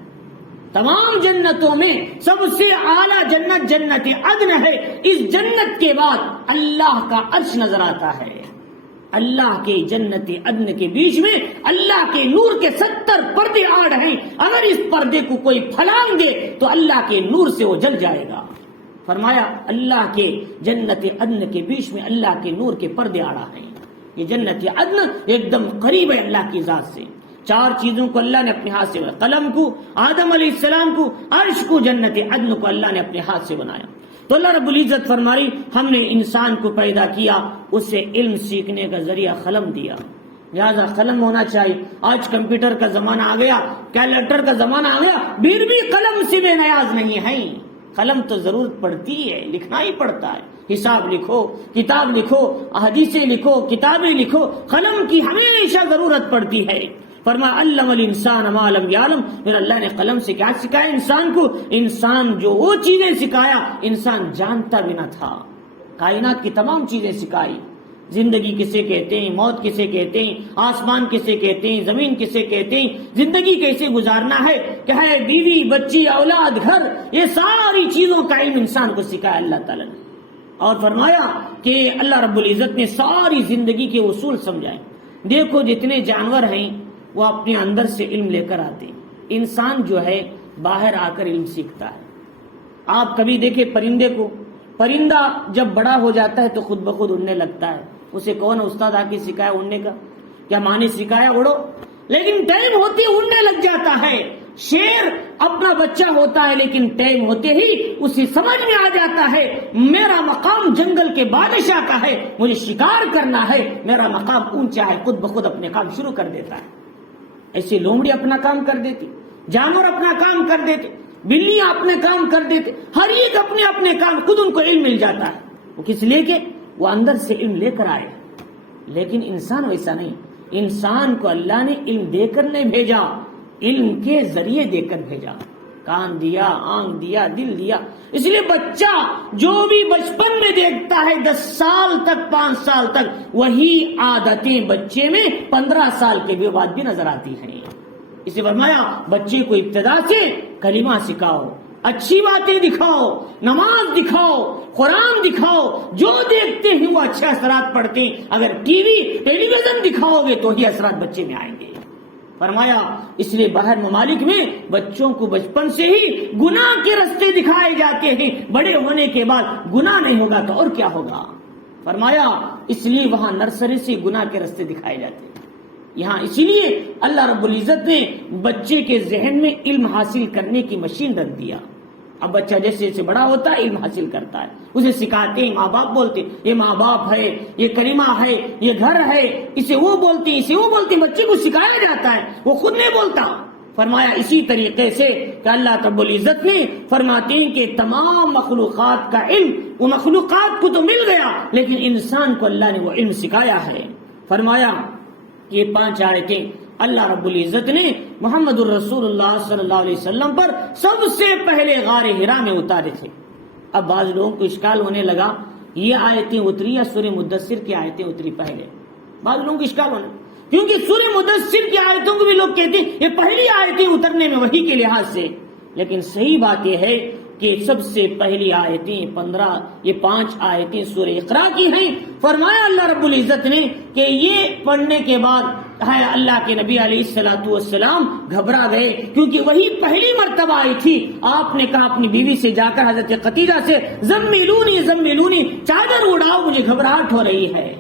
تمام جنتوں میں سب سے اعلیٰ جنت جنت عدن ہے۔ اس جنت کے بعد اللہ کا عرش نظر آتا ہے۔ اللہ کے جنت عدن کے بیچ میں اللہ کے نور کے 70 پردے آڑ ہیں، اگر اس پردے کو کوئی پھلانگ دے تو اللہ کے نور سے وہ جل جائے گا۔ فرمایا اللہ کے جنت عدن کے بیچ میں اللہ کے نور کے پردے آڑا ہیں۔ یہ جنت عدن ایک دم قریب ہے اللہ کی ذات سے۔ 4 چیزوں کو اللہ نے اپنے ہاتھ سے بنایا، قلم کو، آدم علیہ السلام کو، عرش کو، جنت عدن کو اللہ نے اپنے ہاتھ سے بنایا۔ تو اللہ رب العزت فرمائی ہم نے انسان کو پیدا کیا، اسے علم سیکھنے کا ذریعہ قلم دیا، لہذا قلم ہونا چاہیے۔ آج کمپیوٹر کا زمانہ آ گیا، کیلکولیٹر کا زمانہ آ گیا، پھر بھی قلم سے بے نیاز نہیں ہے۔ قلم تو ضرورت پڑتی ہے، لکھنا ہی پڑتا ہے، حساب لکھو، کتاب لکھو، حدیثیں لکھو، کتابیں لکھو، قلم کی ہمیشہ ضرورت پڑتی ہے۔ فرمایا علم الانسان ما لم یعلم، پھر اللہ نے قلم سے کیا سکھایا انسان کو؟ انسان جو وہ چیزیں سکھایا انسان جانتا بھی نہ تھا، کائنات کی تمام چیزیں سکھائی، زندگی کسے کہتے ہیں، موت کسے کہتے ہیں، آسمان کسے کہتے ہیں، زمین کسے کہتے ہیں، زندگی کیسے گزارنا ہے، کیا ہے بیوی بچی اولاد گھر، یہ ساری چیزوں کا علم انسان کو سکھایا اللہ تعالیٰ نے، اور فرمایا کہ اللہ رب العزت نے ساری زندگی کے اصول سمجھائے۔ دیکھو جتنے جانور ہیں وہ اپنے اندر سے علم لے کر آتے ہیں، انسان جو ہے باہر آ کر علم سیکھتا ہے۔ آپ کبھی دیکھیں پرندے کو، پرندہ جب بڑا ہو جاتا ہے تو خود بخود اڑنے لگتا ہے، اسے کون استاد آ کے سکھایا اڑنے کا؟ کیا ماں نے سکھایا اڑو؟ لیکن ٹائم ہوتے اڑنے لگ جاتا ہے۔ شیر اپنا بچہ ہوتا ہے لیکن ٹائم ہوتے ہی اسے سمجھ میں آ جاتا ہے میرا مقام جنگل کے بادشاہ کا ہے، مجھے شکار کرنا ہے، میرا مقام اونچا ہے، خود بخود اپنے کام شروع کر دیتا ہے۔ ایسے لومڑی اپنا کام کر دیتی، جانور اپنا کام کر دیتے، بلیاں اپنے کام کر دیتے، ہر ایک اپنے اپنے کام، خود ان کو علم مل جاتا ہے۔ وہ کس لے کے؟ وہ اندر سے علم لے کر آئے۔ لیکن انسان ویسا نہیں، انسان کو اللہ نے علم دے کر نہیں بھیجا، علم کے ذریعے دے کر بھیجا، کان دیا، آنکھ دیا، دل دیا۔ اس لیے بچہ جو بھی بچپن میں دیکھتا ہے 10 سال تک 5 سال تک وہی عادتیں بچے میں 15 سال کے بعد بھی نظر آتی ہیں۔ اسے فرمایا بچے کو ابتدا سے کلمہ سکھاؤ، اچھی باتیں دکھاؤ، نماز دکھاؤ، قرآن دکھاؤ، جو دیکھتے ہیں وہ اچھے اثرات پڑتے ہیں۔ اگر ٹی ویژن دکھاؤ گے تو ہی اثرات بچے میں آئیں گے۔ فرمایا اس لیے باہر ممالک میں بچوں کو بچپن سے ہی گناہ کے راستے دکھائے جاتے ہیں، بڑے ہونے کے بعد گناہ نہیں ہوگا تو اور کیا ہوگا؟ فرمایا اس لیے وہاں نرسری سے گناہ کے راستے دکھائے جاتے ہیں۔ یہاں اسی لیے اللہ رب العزت نے بچے کے ذہن میں علم حاصل کرنے کی مشین رکھ دیا۔ اب بچہ جیسے جیسے بڑا ہوتا ہے علم حاصل کرتا ہے، اسے سکھاتے ہیں، ماں باپ بولتے ہیں یہ ماں باپ ہے، یہ کریمہ ہے، یہ گھر ہے، اسے وہ بولتے ہیں، اسے وہ بولتے ہیں، بچے کو سکھایا جاتا ہے، وہ خود نہیں بولتا۔ فرمایا اسی طریقے سے کہ اللہ رب العزت نے فرماتے ہیں کہ تمام مخلوقات کا علم، وہ مخلوقات کو تو مل گیا لیکن انسان کو اللہ نے وہ علم سکھایا ہے۔ فرمایا یہ 5 آیتیں اللہ رب العزت نے محمد الرسول اللہ صلی اللہ علیہ وسلم پر سب سے پہلے غار حرا میں اتارے تھے۔ اب بعض لوگوں کو اشکال ہونے لگا یہ آیتیں اتری یا سورہ مدثر کی آیتیں اتری پہلے؟ بعض لوگوں کو اشکال ہونا، کیونکہ سورہ مدثر کی آیتوں کو بھی لوگ کہتے ہیں یہ پہلی آیتیں اترنے میں وحی کے لحاظ سے، لیکن صحیح بات یہ ہے کہ سب سے پہلی آیتیں 5 آیتیں سورہ اقرا کی ہیں۔ فرمایا اللہ رب العزت نے کہ یہ پڑھنے کے بعد ہے اللہ کے نبی علیہ الصلوۃ والسلام گھبرا گئے، کیونکہ وہی پہلی مرتبہ آئی تھی۔ آپ نے کہا اپنی بیوی سے جا کر حضرت خدیجہ سے زمیلونی زمیلونی، چادر اڑاؤ مجھے گھبراہٹ ہو رہی ہے۔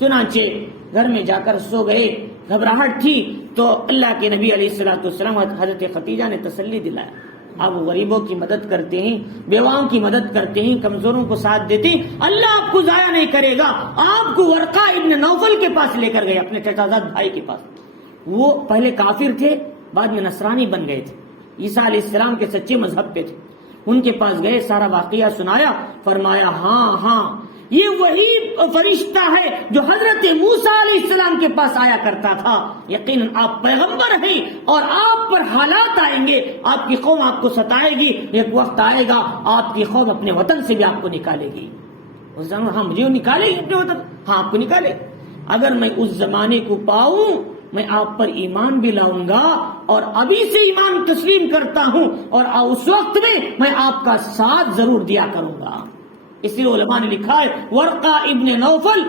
چنانچہ گھر میں جا کر سو گئے، گھبراہٹ تھی تو اللہ کے نبی علیہ الصلوۃ والسلام حضرت خدیجہ نے تسلی دلایا۔ آپ غریبوں کی مدد کرتے ہیں، بیواؤں کی مدد کرتے ہیں، کمزوروں کو ساتھ دیتے ہیں، اللہ آپ کو ضائع نہیں کرے گا۔ آپ کو ورقہ ابن نوفل کے پاس لے کر گئے، اپنے چچا زاد بھائی کے پاس۔ وہ پہلے کافر تھے، بعد میں نصرانی بن گئے تھے، عیسیٰ علیہ السلام کے سچے مذہب پہ تھے۔ ان کے پاس گئے، سارا واقعہ سنایا، فرمایا ہاں یہ وہی فرشتہ ہے جو حضرت موسیٰ علیہ السلام کے پاس آیا کرتا تھا، یقیناً آپ پیغمبر ہیں اور آپ پر حالات آئیں گے، آپ کی قوم آپ کو ستائے گی، ایک وقت آئے گا آپ کی قوم اپنے وطن سے بھی آپ کو نکالے گی۔ ہاں مجھے نکالے گی اپنے وطن؟ ہاں آپ کو نکالے۔ اگر میں اس زمانے کو پاؤں میں آپ پر ایمان بھی لاؤں گا اور ابھی سے ایمان تسلیم کرتا ہوں، اور اس وقت میں آپ کا ساتھ ضرور دیا کروں گا۔ اس لیے علماء نے لکھا ہے ورقہ ابن نوفل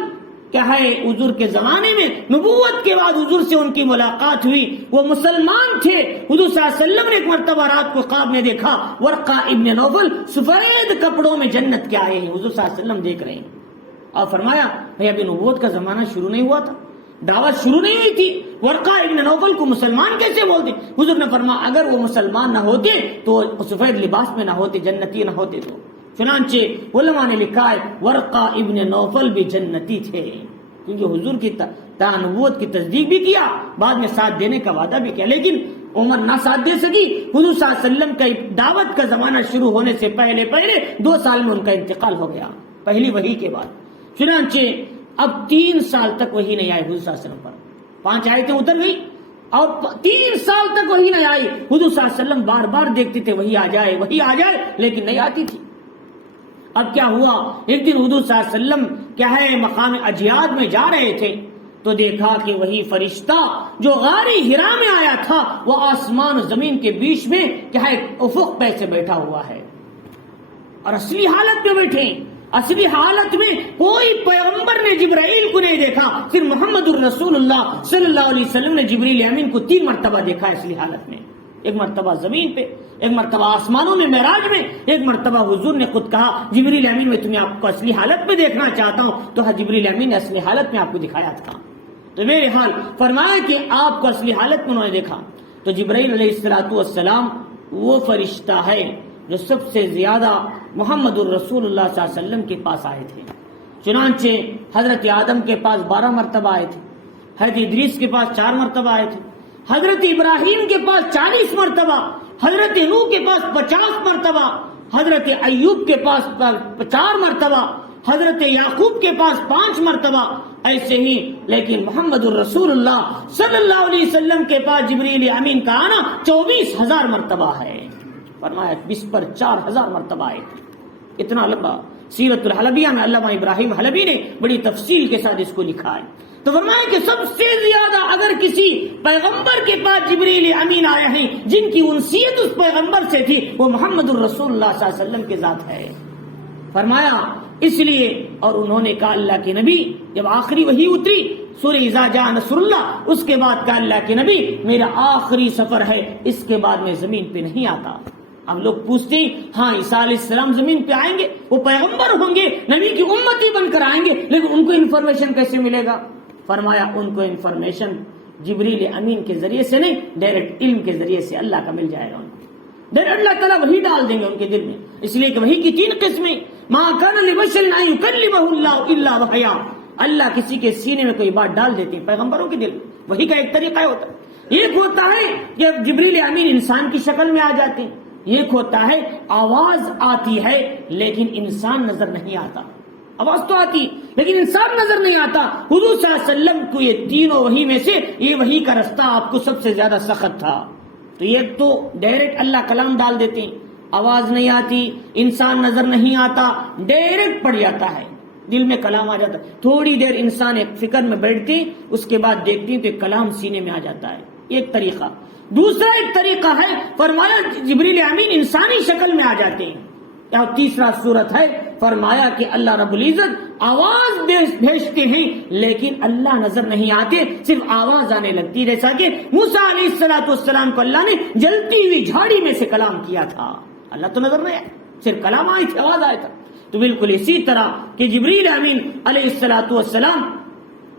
کیا ہے حضور کے زمانے میں نبوت کے بعد حضور سے ان کی ملاقات ہوئی، وہ مسلمان تھے۔ حضور صلی اللہ علیہ وسلم نے ایک مرتبہ رات کو خواب میں دیکھا ورقہ ابن نوفل سفید کپڑوں میں جنت کے آئے ہیں، حضور صلی اللہ علیہ وسلم دیکھ رہے ہیں، اور فرمایا بھائی ابھی نبوت کا زمانہ شروع نہیں ہوا تھا، دعوت شروع نہیں ہوئی تھی، ورقہ ابن نوفل کو مسلمان کیسے بولتے؟ حضور نے فرمایا اگر وہ مسلمان نہ ہوتے تو سفید لباس میں نہ ہوتے، جنتی نہ ہوتے تو۔ چنانچہ علماء نے لکھا ہے ورقہ ابن نوفل بھی جنتی تھے، کیونکہ حضور کی نبوت کی تصدیق بھی کیا، بعد میں ساتھ دینے کا وعدہ بھی کیا، لیکن عمر نہ ساتھ دے سکی۔ حضور صلی اللہ علیہ وسلم کا دعوت کا زمانہ شروع ہونے سے پہلے 2 سال میں ان کا انتقال ہو گیا، پہلی وحی کے بعد۔ چنانچہ اب 3 سال تک وحی نہیں آئی حضور صلی اللہ علیہ وسلم پر، 5 آیتیں اتر گئی، اور 3 سال تک وہی نہیں آئی. حضور صلی اللہ علیہ وسلم بار بار دیکھتے تھے وہی آ جائے وہی آ جائے، لیکن نہیں آتی تھی. اب کیا ہوا، ایک دن حضور صلی اللہ علیہ وسلم کیا ہے مقام اجیاد میں جا رہے تھے تو دیکھا کہ وہی فرشتہ جو غار حرا میں آیا تھا وہ آسمان و زمین کے بیچ میں کیا ہے افق پہ سے بیٹھا ہوا ہے، اور اصلی حالت میں بیٹھے. اصلی حالت میں کوئی پیغمبر نے جبرائیل کو نہیں دیکھا، صرف محمد الرسول اللہ صلی اللہ علیہ وسلم نے جبریل امین کو 3 مرتبہ دیکھا اصلی حالت میں. ایک مرتبہ زمین پہ، ایک مرتبہ آسمانوں میں معراج میں، ایک مرتبہ حضور نے خود کہا جبریل امین میں تمہیں آپ کو اصلی حالت میں دیکھنا چاہتا ہوں، تو جبریل امین نے اصلی حالت میں آپ کو دکھایا تھا. تو میرے حال فرمایا کہ آپ کو اصلی حالت میں انہوں نے دیکھا. تو جبرائیل علیہ السلام وہ فرشتہ ہے جو سب سے زیادہ محمد الرسول اللہ صلی اللہ علیہ وسلم کے پاس آئے تھے. چنانچہ حضرت آدم کے پاس 12 مرتبہ آئے تھے، حضرت ادریس کے پاس 4 مرتبہ آئے تھے، حضرت ابراہیم کے پاس 40 مرتبہ، حضرت نوح کے پاس 50 مرتبہ، حضرت ایوب کے پاس 4 مرتبہ، حضرت یعقوب کے پاس 5 مرتبہ. ایسے ہی لیکن محمد الرسول اللہ صلی اللہ علیہ وسلم کے پاس جبریل امین کا آنا 24,000 مرتبہ ہے. فرمایا 20 پر 4,000 مرتبہ آئے. اتنا لمبا سیرت الحلبیہ میں علامہ ابراہیم حلبی نے بڑی تفصیل کے ساتھ اس کو لکھا ہے. تو فرمایا کہ سب سے زیادہ اگر کسی پیغمبر کے پاس جبریل امین آئے ہیں جن کی انسیت اس پیغمبر سے تھی وہ محمد الرسول اللہ صلی اللہ علیہ وسلم کے ذات ہے. فرمایا اس لیے، اور انہوں نے کہا اللہ کے نبی جب آخری وحی اتری سورہ اذا جاء نصر اللہ، اس کے بعد کہا اللہ کے نبی میرا آخری سفر ہے، اس کے بعد میں زمین پہ نہیں آتا. ہم لوگ پوچھتے ہیں ہاں عیسیٰ علیہ السلام زمین پہ آئیں گے، وہ پیغمبر ہوں گے، نبی کی امتی بن کر آئیں گے، لیکن ان کو انفارمیشن کیسے ملے گا؟ فرمایا ان کو انفارمیشن جبریل امین کے ذریعے سے نہیں، ڈائریکٹ علم کے ذریعے سے اللہ کا مل جائے گا. ان کو ڈائریکٹ اللہ تعالیٰ وہی ڈال دیں گے ان کے دل میں. اس لیے کہ وہی کی 3 قسمیں، ما کان لبشر ان یکلمہ اللہ الا وحیا. اللہ کسی کے سینے میں کوئی بات ڈال دیتے ہیں پیغمبروں کے دل میں، وہی کا ایک طریقہ ہوتا ہے. ایک ہوتا ہے کہ جبریل امین انسان کی شکل میں آ جاتے ہیں، ایک ہوتا ہے آواز آتی ہے لیکن انسان نظر نہیں آتا. آواز تو آتی لیکن انسان نظر نہیں آتا. حضور صلی اللہ علیہ وسلم کو یہ تینوں وحی میں سے یہ وحی کا رستہ آپ کو سب سے زیادہ سخت تھا. تو یہ تو ڈائریکٹ اللہ کلام ڈال دیتے ہیں، آواز نہیں آتی، انسان نظر نہیں آتا، ڈائریکٹ پڑ جاتا ہے، دل میں کلام آ جاتا ہے. تھوڑی دیر انسان ایک فکر میں بیٹھتے اس کے بعد دیکھتے تو ایک کلام سینے میں آ جاتا ہے. ایک طریقہ. دوسرا ایک طریقہ ہے فرمایا جبریل امین انسانی شکل میں آ جاتے ہیں. اور تیسرا صورت ہے فرمایا کہ اللہ رب العزت آواز بھیجتے ہیں لیکن اللہ نظر نہیں آتے، صرف آواز آنے لگتی. جیسا کہ موسیٰ علیہ السلام کو اللہ نے جلتی ہوئی جھاڑی میں سے کلام کیا تھا، اللہ تو نظر نہیں آیا، صرف کلام آئی تھی، آواز آیا تھا. تو بالکل اسی طرح کہ جبریل امین علیہ السلام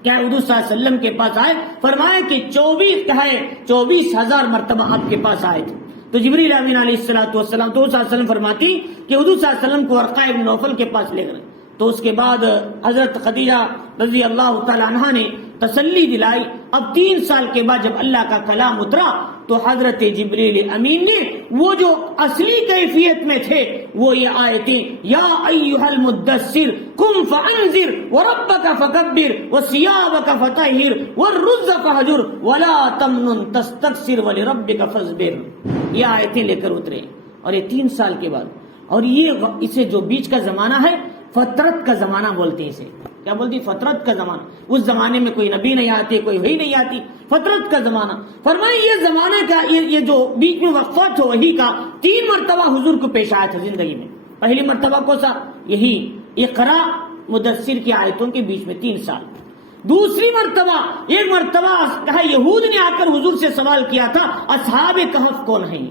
کیا حضور صلی اللہ علیہ وسلم کے پاس آئے، فرمایا کہ 24,000 مرتبہ آپ کے پاس آئے تھے. تو جبریل امین علیہ السلام تو حضور صلی اللہ علیہ وسلم فرماتی کہ حضور صلی اللہ علیہ وسلم کو ورقہ ابن نوفل کے پاس لے گئے. تو اس کے بعد حضرت خدیجہ رضی اللہ تعالی عنہا نے تسلی دلائی. اب 3 سال کے بعد جب اللہ کا کلام اترا تو حضرت جبریل امین نے وہ جو اصلی کیفیت میں تھے وہ یہ آیتیں یا ایھا المدثر قم فانذر وربک فکبر وثیابک فطہر والرجز فہجر ولا تمنن تستکثر ولربک فاصبر، یہ آیتیں لے کر اترے. اور یہ 3 سال کے بعد، اور یہ اسے جو بیچ کا زمانہ ہے فترت کا زمانہ بولتے ہیں. اسے کیا بولتی؟ فترت کا زمانہ. اس زمانے میں کوئی نبی نہیں آتے، کوئی وحی نہیں آتی، فترت کا زمانہ. فرمائے یہ زمانہ کا یہ جو بیچ میں وقفہ تھا وحی کا 3 مرتبہ حضور کو پیش آیا تھا زندگی میں. پہلی مرتبہ کو سا یہی اقرا مدثر کی آیتوں کے بیچ میں 3 سال. دوسری مرتبہ ایک مرتبہ یہود نے آ کر حضور سے سوال کیا تھا اصحاب کہف کون ہیں،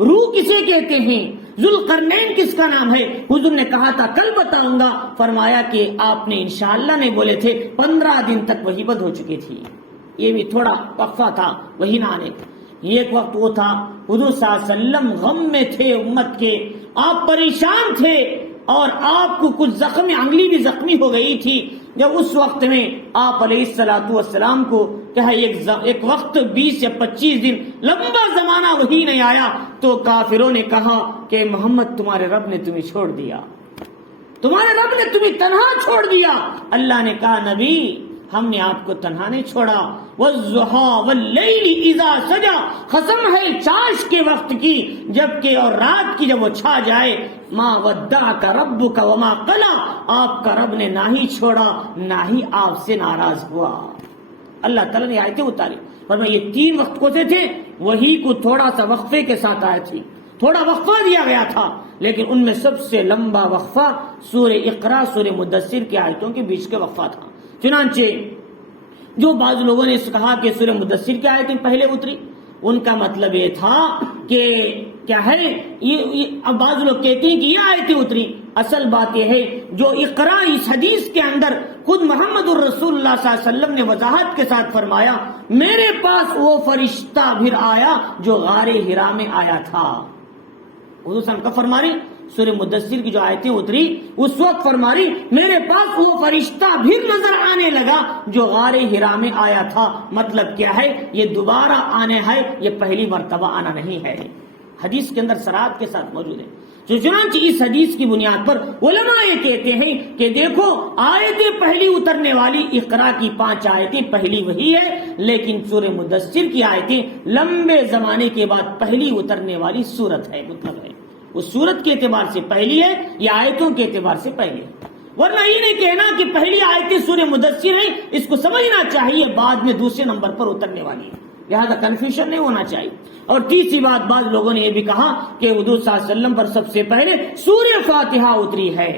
روح کسے کہتے ہیں، ذوالقرنین کس کا نام ہے. حضور نے کہا تھا کل بتاؤں گا. فرمایا کہ آپ نے انشاءاللہ نہیں بولے تھے، 15 دن تک وحی بند ہو چکی تھی. یہ بھی تھوڑا وقفہ تھا وحی نہ آنے کا. ایک وقت وہ تھا حضور صلی اللہ علیہ وسلم غم میں تھے امت کے، آپ پریشان تھے اور آپ کو کچھ زخم، انگلی بھی زخمی ہو گئی تھی. جب اس وقت میں آپ علیہ السلام کو ایک وقت 20 یا 25 دن لمبا زمانہ وہی نہیں آیا تو کافروں نے کہا کہ محمد تمہارے رب نے تمہیں چھوڑ دیا، تمہارے رب نے تمہیں تنہا چھوڑ دیا. اللہ نے کہا نبی ہم نے آپ کو تنہا نہیں چھوڑا. والضحیٰ واللیل اذا سجا، قسم ہے چاش کے وقت کی جبکہ اور رات کی جب وہ چھا جائے. ما ودعک ربک وما قلی، آپ کا رب نے نہ ہی چھوڑا نہ ہی آپ سے ناراض ہوا. اللہ تعالیٰ نے آیتیں اتاری اور یہ 3 وقت کو سے تھے، وہی کو تھوڑا سا وقفے کے ساتھ آئی تھی، تھوڑا وقفہ دیا گیا تھا، لیکن ان میں سب سے لمبا وقفہ سورہ اقرا سورہ مدثر کی آیتوں کے بیچ کا وقفہ تھا. چنانچہ جو بعض لوگوں نے کہا کہ سورہ مدثر کی آیتیں پہلے اتری، ان کا مطلب یہ تھا کہ کیا ہے اب بعض لوگ کہتے ہیں کہ یہ آیتیں اتری. اصل بات یہ ہے جو اقرا اس حدیث کے اندر خود محمد الرسول اللہ صلی اللہ علیہ وسلم نے وضاحت کے ساتھ فرمایا، میرے پاس وہ فرشتہ پھر آیا جو غار حرا میں آیا تھا. حضور صلی اللہ علیہ وسلم کا فرما رہی سورہ مدثر کی جو آیتیں اتری اس وقت فرما رہی میرے پاس وہ فرشتہ پھر نظر آنے لگا جو غار حرا میں آیا تھا. مطلب کیا ہے؟ یہ دوبارہ آنے ہے، یہ پہلی مرتبہ آنا نہیں ہے. حدیث کے اندر صراحت کے ساتھ موجود ہے. چنانچہ اس حدیث کی بنیاد پر علماء یہ کہتے ہیں کہ دیکھو آیتیں پہلی اترنے والی اقرا کی 5 آیتیں پہلی وہی ہے، لیکن سورہ مدثر کی آیتیں لمبے زمانے کے بعد پہلی اترنے والی سورت ہے. مطلب ہے اس سورت کے اعتبار سے پہلی ہے یا آیتوں کے اعتبار سے پہلی ہے. ورنہ یہ نہیں کہنا کہ پہلی آیتیں سورہ مدثر ہیں، اس کو سمجھنا چاہیے بعد میں دوسرے نمبر پر اترنے والی ہے، لہذا کنفیوژن نہیں ہونا چاہیے. اور تیسری بات، بعض لوگوں نے یہ بھی کہا کہ حضور صلی اللہ علیہ وسلم پر سب سے پہلے سورہ فاتحہ اتری ہے.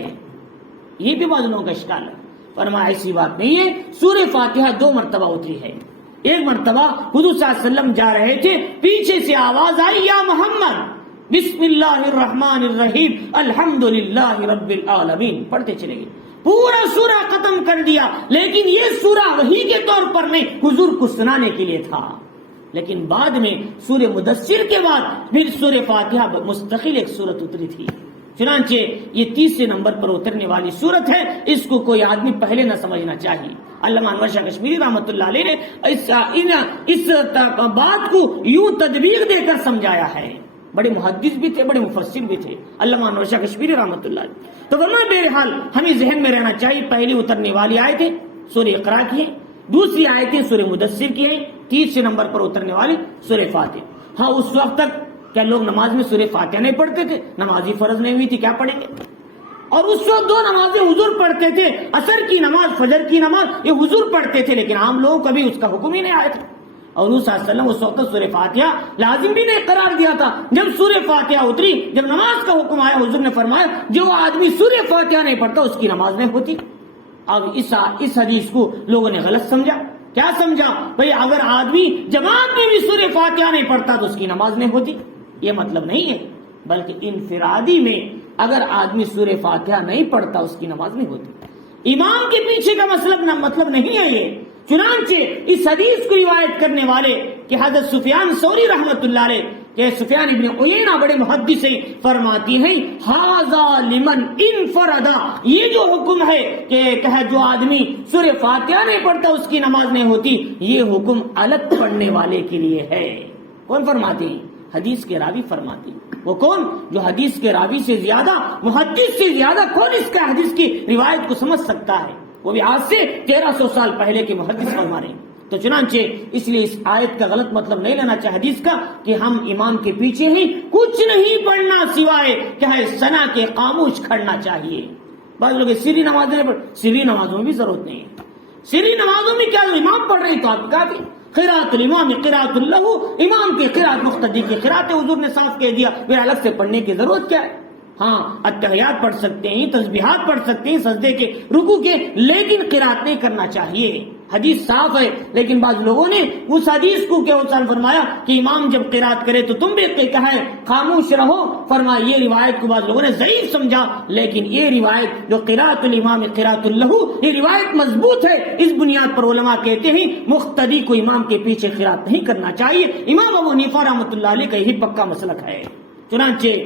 یہ بھی بعض لوگوں کا اشکال ہے. فرمایا ایسی بات نہیں ہے، سورہ فاتحہ 2 مرتبہ اتری ہے. ایک مرتبہ حضور صلی اللہ علیہ وسلم جا رہے تھے، پیچھے سے آواز آئی یا محمد بسم اللہ الرحمن الرحیم الحمدللہ رب العالمین، پڑھتے چلے گئے. پورا سورہ ختم کر دیا، لیکن یہ سورہ وحی کے طور پر نہیں، حضور کو سنانے کے لیے تھا. لیکن بعد میں سورہ مدثر کے بعد پھر سورہ فاتحہ مستقل ایک سورت اتری تھی. چنانچہ یہ تیسرے نمبر پر اترنے والی سورت ہے، اس کو کوئی آدمی پہلے نہ سمجھنا چاہیے. علامہ انور شاہ کشمیری رحمۃ اللہ علیہ نے اس بات کو یوں تدبیر دے کر سمجھایا ہے. بڑے محدث بھی تھے، بڑے مفسر بھی تھے علامہ انور شاہ کشمیری رحمۃ اللہ علیہ. تو ورنہ بہرحال ہمیں ذہن میں رہنا چاہیے پہلی اترنے والی آیتیں سورہ اقرا کی ہیں، دوسری آیتیں سورہ مدثر کی ہیں، تیسرے نمبر پر اترنے والی سورہ فاتحہ. ہاں اس وقت تک کیا لوگ نماز میں سورہ فاتحہ نہیں پڑھتے تھے؟ نمازی فرض نہیں ہوئی تھی، کیا پڑھیں گے؟ اور اس وقت 2 نمازیں حضور پڑھتے تھے، عصر کی نماز، فجر کی نماز، یہ حضور پڑھتے تھے، لیکن عام لوگوں کا بھی اس کا حکم ہی نہیں آیا تھا. اور حضور صلی اللہ علیہ وسلم اس وقت سورہ فاتحہ لازم بھی نہیں قرار دیا تھا. جب سورہ فاتحہ اتری، جب نماز کا حکم آیا، حضور نے فرمایا جو آدمی سورہ فاتحہ نہیں پڑھتا اس کی نماز نہیں ہوتی. اب اس حدیث کو لوگوں نے غلط سمجھا. کیا سمجھا؟ بھئی اگر آدمی جماعت میں بھی سورہ فاتحہ نہیں پڑھتا تو اس کی نماز نہیں ہوتی. یہ مطلب نہیں ہے، بلکہ انفرادی میں اگر آدمی سورہ فاتحہ نہیں پڑھتا اس کی نماز نہیں ہوتی. امام کے پیچھے کا مطلب نہیں ہے یہ. چنانچہ اس حدیث کو روایت کرنے والے کہ حضرت سفیان ثوری رحمۃ اللہ علیہ کہ سفیان ابن عیینہ بڑے محدث ہیں، فرماتی ہیں ھذا لمن انفردا، یہ جو حکم ہے کہ جو آدمی سورہ فاتحہ نہیں پڑھتا اس کی نماز نہیں ہوتی، یہ حکم الگ پڑھنے والے کے لیے ہے. کون فرماتی ہیں؟ حدیث کے راوی فرماتی. وہ کون؟ جو حدیث کے راوی سے زیادہ، محدث سے زیادہ کون اس کا حدیث کی روایت کو سمجھ سکتا ہے؟ وہ بھی آج سے 1300 سال پہلے کے محدث فرما رہے ہیں. تو چنانچہ اس لیے اس آیت کا غلط مطلب نہیں لینا چاہیے حدیث کا کہ ہم امام کے پیچھے ہی کچھ نہیں پڑھنا سوائے کیا ثنا کے خاموش کھڑنا چاہیے. بعض لوگ سری نمازیں پڑھ، سری نمازوں میں بھی ضرورت نہیں ہے. سری نمازوں میں کیا امام پڑھ رہے تو آپ کافی. قراءۃ الامام قراءۃ لہ، امام کی قراءت مقتدی کی قراءت، حضور نے صاف کہہ دیا، پھر الگ سے پڑھنے کی ضرورت کیا ہے؟ ہاں اتحیات پڑھ سکتے ہیں، تسبیحات پڑھ سکتے ہیں، سجدے کے، رکوع کے، لیکن قراءت نہیں کرنا چاہیے. حدیث صاف ہے، لیکن بعض لوگوں نے اس حدیث کو کیا فرمایا کہ امام جب قراءت کرے تو تم بھی کہا ہے خاموش رہو. فرمایا یہ روایت کو بعض لوگوں نے ضعیف سمجھا، لیکن یہ روایت جو قراءت الامام قراءت لہ، یہ روایت مضبوط ہے. اس بنیاد پر علماء کہتے ہیں مقتدی کو امام کے پیچھے قراءت نہیں کرنا چاہیے. امام ابو حنیفہ رحمۃ اللہ علیہ کا یہی پکا مسلک ہے. چنانچہ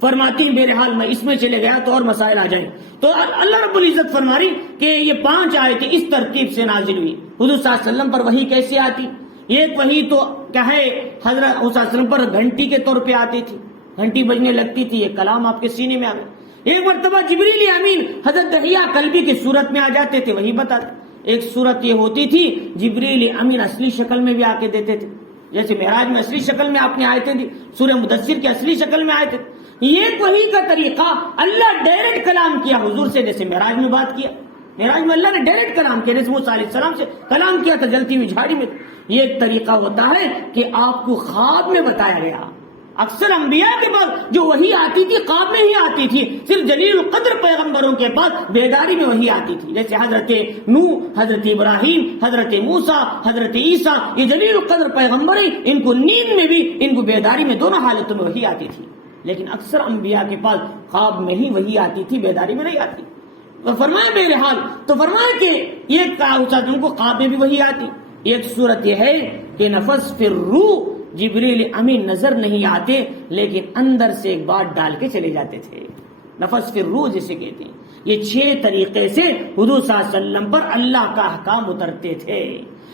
فرماتی بہرحال میں اس میں چلے گیا تو اور مسائل آ جائیں. تو اللہ رب العزت فرما رہی کہ یہ 5 آیتیں اس ترتیب سے نازل ہوئی. حضور صلی اللہ علیہ وسلم پر وحی کیسے آتی؟ ایک وحی تو کیا ہے حضرت صلی اللہ علیہ وسلم پر گھنٹی کے طور پہ آتی تھی، گھنٹی بجنے لگتی تھی، یہ کلام آپ کے سینے میں آ گیا. ایک مرتبہ جبریل امین حضرت دحیہ کلبی کی صورت میں آ جاتے تھے، وہی بتاتے. ایک صورت یہ ہوتی تھی جبریل امین اصلی شکل میں بھی آ کے دیتے تھے، جیسے معراج میں اصلی شکل میں آپ نے آیتیں دی، سورہ مدثر کی اصلی شکل میں آئے تھے. یہ وحی کا طریقہ اللہ ڈائریکٹ کلام کیا حضور سے، جیسے معراج میں بات کیا، معراج میں اللہ نے ڈائریکٹ کلام کیا، جیسے موسیٰ علیہ السلام سے کلام کیا تھا جلتی ہوئی جھاڑی میں. یہ ایک طریقہ ہوتا ہے کہ آپ کو خواب میں بتایا گیا. اکثر انبیاء کے پاس جو وحی آتی تھی خواب میں ہی آتی تھی، صرف جلیل القدر پیغمبروں کے پاس بیداری میں وحی آتی تھی، جیسے حضرت نوح، حضرت ابراہیم، حضرت موسیٰ، حضرت عیسیٰ، یہ جلیل القدر پیغمبر ہیں، ان کو نیند میں بھی، ان کو بیداری میں، دونوں حالتوں میں وحی آتی تھی. لیکن اکثر انبیاء کے پاس خواب میں ہی وحی آتی تھی، بیداری میں نہیں آتی. تو فرمائے بہرحال، تو فرمائے کہ یہ ان کو خواب میں بھی وحی آتی. ایک صورت یہ ہے کہ نفس فی الروح، جبریل امین نظر نہیں آتے لیکن اندر سے ایک بات ڈال کے چلے جاتے تھے، نفس فی الروح جسے کہتے ہیں. یہ 6 طریقے سے حضور صلی اللہ علیہ وسلم پر اللہ کا احکام اترتے تھے.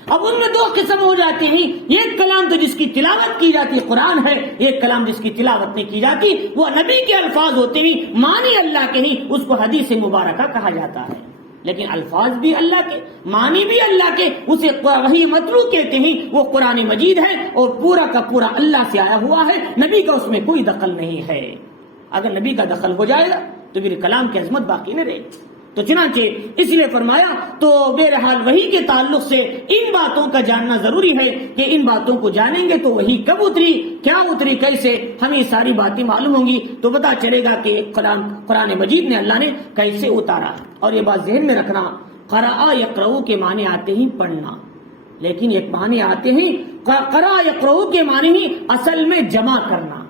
اب ان میں 2 قسم ہو جاتے ہیں، ایک کلام تو جس کی تلاوت کی جاتی قرآن ہے، ایک کلام جس کی تلاوت نہیں کی جاتی وہ نبی کے الفاظ ہوتے ہیں، معنی اللہ کے نہیں، اس کو حدیث مبارکہ کہا جاتا ہے. لیکن الفاظ بھی اللہ کے، معنی بھی اللہ کے، اسے وحی متلو کہتے ہیں، وہ قرآن مجید ہے اور پورا کا پورا اللہ سے آیا ہوا ہے، نبی کا اس میں کوئی دخل نہیں ہے. اگر نبی کا دخل ہو جائے گا تو پھر کلام کی عظمت باقی نہ رہے گی. تو چنانچہ اس لیے فرمایا، تو بہرحال وحی کے تعلق سے ان باتوں کا جاننا ضروری ہے کہ ان باتوں کو جانیں گے تو وحی کب اتری، کیا اتری، کیسے، ہمیں ساری باتیں معلوم ہوں گی تو پتا چلے گا کہ قرآن مجید نے اللہ نے کیسے اتارا. اور یہ بات ذہن میں رکھنا، قرأ یقرؤ کے معنی آتے ہیں پڑھنا، لیکن ایک معنی آتے ہیں قرأ یقرؤ کے معنی ہی اصل میں جمع کرنا،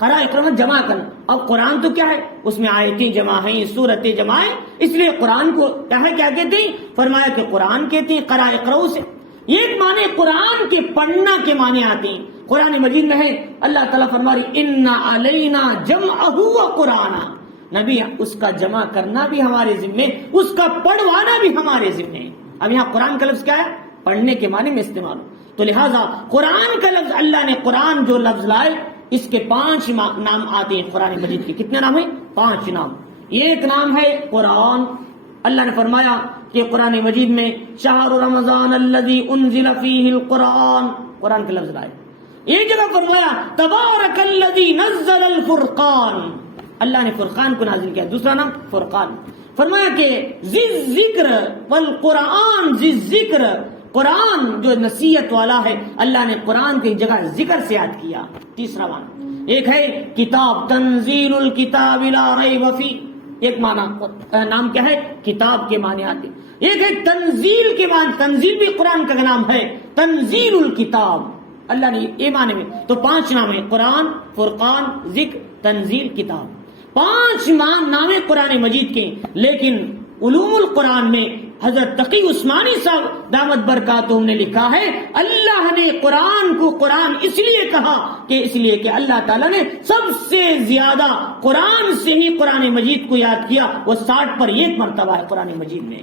قرأ یقرؤ جمع کرنا. اب قرآن تو کیا ہے، اس میں آیتیں جمع ہیں، سورتیں جمع ہیں، اس لیے قرآن کو کیا کہتے ہیں، فرمایا کہ قرآن کہتے ہیں قرأ یقرؤ سے. ایک معنی قرآن کے پڑھنا کے معنی آتے ہیں. قرآن مجید میں ہے اللہ تعالیٰ فرمائے اِنَّ عَلَيْنَا جَمْعَهُ وَقُرْآنَهُ، نبی اس کا جمع کرنا بھی ہمارے ذمے، اس کا پڑھوانا بھی ہمارے ذمے. اب یہاں قرآن کا لفظ کیا ہے، پڑھنے کے معنی میں استعمال. تو لہٰذا قرآن کا لفظ، اللہ نے قرآن جو لفظ لائے اس کے 5 نام آتے ہیں قرآن مجید کے. کتنے نام ہیں، 5 نام. ایک نام ہے قرآن. اللہ نے فرمایا کہ قرآن مجید میں شہر رمضان الذی انزل فیہ القرآن، قرآن کا لفظ لائے. ایک جگہ فرمایا تبارک الذی نزل الفرقان، اللہ نے فرقان کو نازل کیا. دوسرا نام فرقان. فرمایا کہ ذی الذکر والقرآن ذی الذکر، قرآن جو نصیحت والا ہے، اللہ نے قرآن کی جگہ ذکر سے یاد کیا. تیسرا معنی ایک ہے کتاب، تنزیل الکتاب لا ریب فیہ، ایک معنی نام کیا ہے، کتاب کے معنی آتے. ایک ہے تنزیل کے معنی، تنزیل بھی قرآن کا نام ہے، تنزیل الکتاب، اللہ نے یہ معنی میں. تو 5 نام ہیں، قرآن، فرقان، ذکر، تنزیل، کتاب. 5 نام قرآن مجید کے. لیکن علوم القرآن میں حضرت تقی عثمانی صاحب دامت برکاتہم نے لکھا ہے اللہ نے قرآن کو قرآن اس لیے کہا کہ اس لیے کہ اللہ تعالیٰ نے سب سے زیادہ قرآن سے ہی قرآن مجید کو یاد کیا. وہ 60 پر 1 مرتبہ ہے قرآن مجید میں،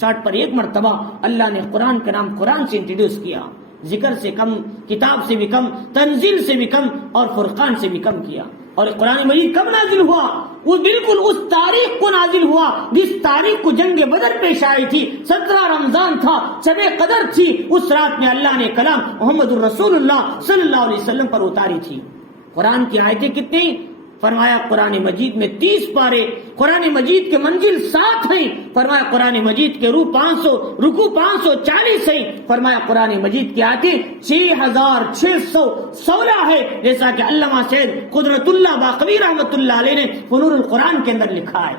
60 پر 1 مرتبہ اللہ نے قرآن کا نام قرآن سے انٹروڈیوس کیا. ذکر سے کم، کتاب سے بھی کم، تنزیل سے بھی کم اور فرقان سے بھی کم کیا. اور قرآن مجید کب نازل ہوا، وہ بالکل اس تاریخ کو نازل ہوا جس تاریخ کو جنگ بدر پیش آئی تھی. 17 رمضان تھا، شب قدر تھی. اس رات میں اللہ نے کلام محمد الرسول اللہ صلی اللہ علیہ وسلم پر اتاری تھی. قرآن کی آیتیں کتنی، فرمایا قرآن مجید میں 30 پارے. قرآن مجید کے منزل 7 ہیں. فرمایا قرآن مجید کے رکوع 540 ہیں. فرمایا قرآن مجید کی آیتیں 6616 ہے، جیسا کہ علامہ سید قدرت اللہ باقوی رحمۃ اللہ علیہ نے فنون القرآن کے اندر لکھا ہے.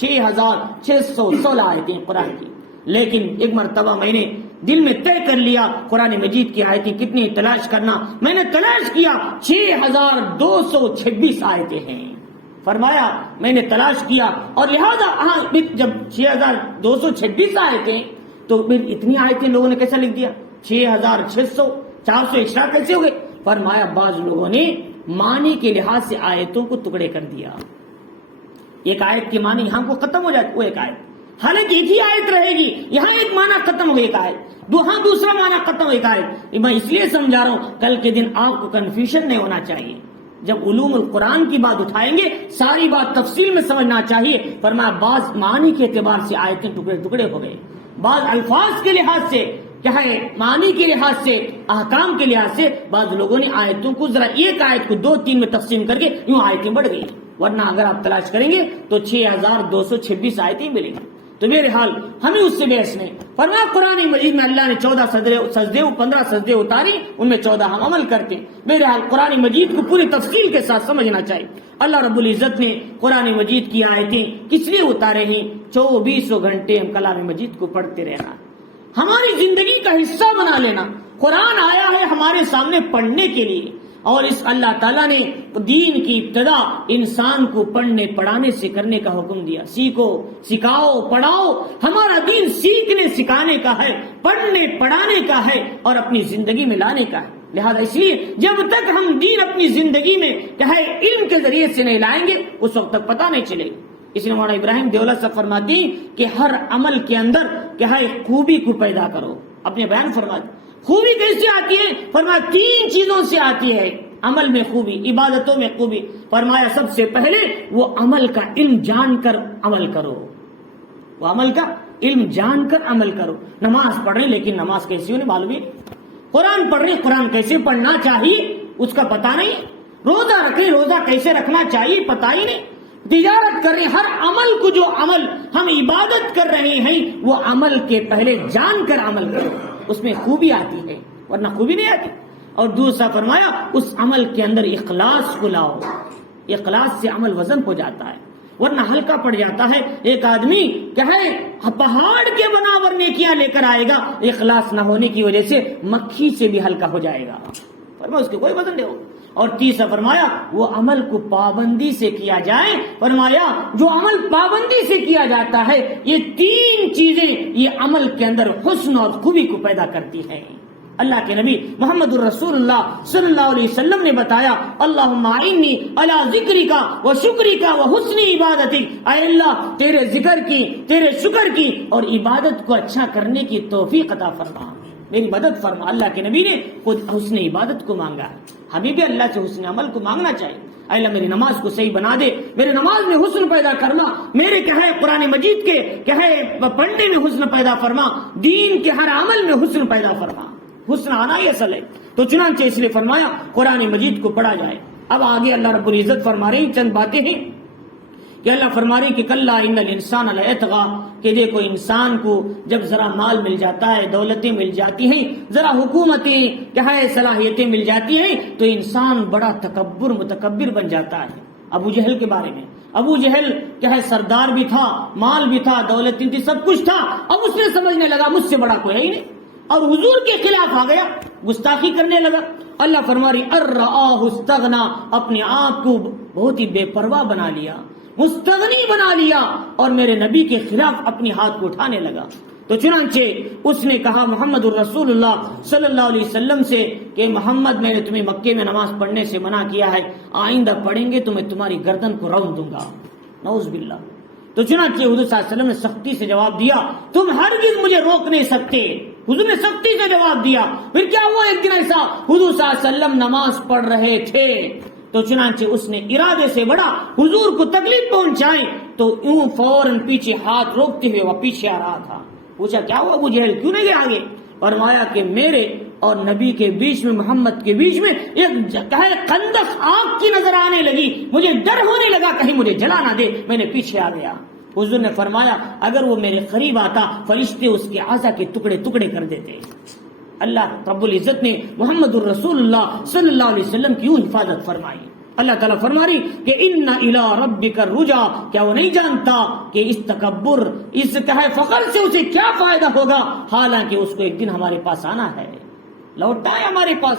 6616 آیتیں قرآن کی. لیکن ایک مرتبہ میں نے دل میں طے کر لیا قرآن مجید کی آیتیں کتنی تلاش کرنا. میں نے تلاش کیا 6226 آیتیں ہیں. فرمایا میں نے تلاش کیا اور لہذا جب 6226 آیتیں تو پھر اتنی آیتیں لوگوں نے کیسا لکھ دیا، 6600 400 ایکسٹرا کیسے ہو گئے. فرمایا بعض لوگوں نے معنی کے لحاظ سے آیتوں کو ٹکڑے کر دیا. ایک آیت کے معنی یہاں کو ختم ہو جائے، وہ ایک آیت، حالانکہ ایک ہی آیت رہے گی، یہاں ایک معنی ختم ہو ایک آیت، ہاں دوسرا معنی ختم ہو ایک آیت. میں اس لیے سمجھا رہا ہوں کل کے دن آپ کو کنفیوژن نہیں ہونا چاہیے. جب علوم القرآن کی بات اٹھائیں گے ساری بات تفصیل میں سمجھنا چاہیے. فرمایا بعض معنی کے اعتبار سے آیتیں ٹکڑے ٹکڑے ہو گئے. بعض الفاظ کے لحاظ سے کیا ہے، معنی کے لحاظ سے، احکام کے لحاظ سے بعض لوگوں نے آیتوں کو ذرا ایک آیت کو 2-3 میں تقسیم کر کے یوں آیتیں بڑھ گئی، ورنہ اگر آپ تلاش کریں گے تو 6226 آیتیں ملیں گی۔ تو میرے حال ہمیں اس سے بحث نہیں۔ فرمایا قرآن مجید میں اللہ نے 14 سجدے 15 سجدے اتاری، ان میں 14 ہم عمل کرتے۔ میرے حال قرآن مجید کو پوری تفصیل کے ساتھ سمجھنا چاہیے۔ اللہ رب العزت نے قرآن مجید کی آیتیں کس لیے اتارے ہیں؟ 24 گھنٹے ہم کلام مجید کو پڑھتے رہنا، ہماری زندگی کا حصہ بنا لینا۔ قرآن آیا ہے ہمارے سامنے پڑھنے کے لیے، اور اس اللہ تعالیٰ نے دین کی ابتدا انسان کو پڑھنے پڑھانے سے کرنے کا حکم دیا۔ سیکھو، سکھاؤ، پڑھاؤ۔ ہمارا دین سیکھنے سکھانے کا ہے، پڑھنے پڑھانے کا ہے، اور اپنی زندگی میں لانے کا ہے۔ لہذا اس لیے جب تک ہم دین اپنی زندگی میں کیا ہے علم کے ذریعے سے نہیں لائیں گے، اس وقت تک پتہ نہیں چلے گا۔ اس لیے مولانا ابراہیم دیولہ سے فرماتی کہ ہر عمل کے اندر کیا ہے خوبی کو پیدا کرو۔ اپنے بیان فرماتی خوبی کیسے آتی ہے؟ فرمایا 3 چیزوں سے آتی ہے عمل میں خوبی، عبادتوں میں خوبی۔ فرمایا سب سے پہلے وہ عمل کا علم جان کر عمل کرو، وہ عمل کا علم جان کر عمل کرو۔ نماز پڑھ رہے لیکن نماز کیسی ہونی معلوم ہی نہیں، قرآن پڑھ رہے قرآن کیسے پڑھنا چاہیے اس کا پتہ نہیں، روزہ رکھے روزہ کیسے رکھنا چاہیے پتہ ہی نہیں، تجارت کر رہے، ہر عمل کو جو عمل ہم عبادت کر رہے ہیں وہ عمل کے پہلے جان کر عمل کرو، اس میں خوبی آتی ہے، ورنہ خوبی نہیں آتی۔ اور دوسرا فرمایا اس عمل کے اندر اخلاص کو لاؤ، اخلاص سے عمل وزن ہو جاتا ہے، ورنہ ہلکا پڑ جاتا ہے۔ ایک آدمی کیا ہے پہاڑ کے برابر نیکیاں لے کر آئے گا، اخلاص نہ ہونے کی وجہ سے مکھی سے بھی ہلکا ہو جائے گا، فرمایا اس کے کوئی وزن نہیں ہوگا۔ اور تیسرا فرمایا وہ عمل کو پابندی سے کیا جائے، فرمایا جو عمل پابندی سے کیا جاتا ہے یہ 3 چیزیں یہ عمل کے اندر حسن اور خوبی کو پیدا کرتی ہیں۔ اللہ کے نبی محمد الرسول اللہ صلی اللہ علیہ وسلم نے بتایا اللہم اعنی علی ذکرک و شکرک و حسن عبادتک، اے اللہ تیرے ذکر کی، تیرے شکر کی اور عبادت کو اچھا کرنے کی توفیق عطا فرما، میری مدد فرما۔ اللہ کے نبی نے خود حسن عبادت کو مانگا ہے، ہمیں بھی اللہ سے حسن عمل کو مانگنا چاہیے۔ اے اللہ میری نماز کو صحیح بنا دے، میرے نماز میں حسن پیدا کرنا، میرے کیا ہے قرآن مجید کے کیا ہے پڑھنے میں حسن پیدا فرما، دین کے ہر عمل میں حسن پیدا فرما۔ حسن آنا ہی اصل ہے، تو چنانچہ اس لیے فرمایا قرآن مجید کو پڑھا جائے۔ اب آگے اللہ رب العزت فرما رہے ہیں چند باتیں ہیں کہ اللہ فرما رہے کہ کلا ان الانسان لیطغی، کہ دیکھو انسان کو جب ذرا مال مل جاتا ہے، دولتیں مل جاتی ہیں، ذرا حکومتیں کیا ہے صلاحیتیں مل جاتی ہیں، تو انسان بڑا متکبر بن جاتا ہے۔ ابو جہل کے بارے میں، ابو جہل کیا ہے سردار بھی تھا، مال بھی تھا، دولتیں تھی، سب کچھ تھا، اب اس نے سمجھنے لگا مجھ سے بڑا کوئی ہے ہی نہیں، اور حضور کے خلاف آ گیا، گستاخی کرنے لگا۔ اللہ فرما رہی ارآہ استغنا، اپنے آپ کو بہت ہی بے پرواہ بنا لیا، مستغنی بنا لیا، اور میرے نبی کے خلاف اپنی ہاتھ کو اٹھانے لگا۔ تو چنانچہ اس نے کہا محمد الرسول اللہ صلی اللہ علیہ وسلم سے کہ محمد میں نے تمہیں مکے میں نماز پڑھنے سے منع کیا ہے، آئندہ پڑھیں گے تو میں تمہاری گردن کو رون دوں گا، نعوذ باللہ۔ تو چنانچہ حضور صلی اللہ علیہ وسلم نے سختی سے جواب دیا تم ہرگز مجھے روک نہیں سکتے، حضور نے سختی سے جواب دیا۔ پھر کیا ہوا ایک دن ایسا حضور صلی اللہ علیہ وسلم نماز پڑھ رہے تھے، تو چنانچہ اس نے ارادے سے بڑا حضور کو تکلیف پہنچائی، تو یوں فوراً پیچھے ہاتھ روکتے ہوئے وہ پیچھے آ رہا تھا۔ پوچھا کیا ہوا ابو جہل کیوں نہیں گیا آگے؟ فرمایا کہ میرے اور نبی کے بیچ میں، محمد کے بیچ میں ایک خندق آگ کی نظر آنے لگی، مجھے ڈر ہونے لگا کہیں مجھے جلا نہ دے، میں نے پیچھے آ گیا۔ حضور نے فرمایا اگر وہ میرے قریب آتا فرشتے اس کے اعضا کے ٹکڑے ٹکڑے کر دیتے۔ اللہ رب العزت نے محمد الرسول اللہ صلی اللہ علیہ وسلم کی حفاظت فرمائی۔ اللہ تعالیٰ فرما رہی کہ ان الی ربک الرجا، کیا وہ نہیں جانتا کہ اس تکبر، اس کہے فخر سے اسے کیا فائدہ ہوگا، حالانکہ اس کو ایک دن ہمارے پاس آنا ہے، لوٹا ہے ہمارے پاس۔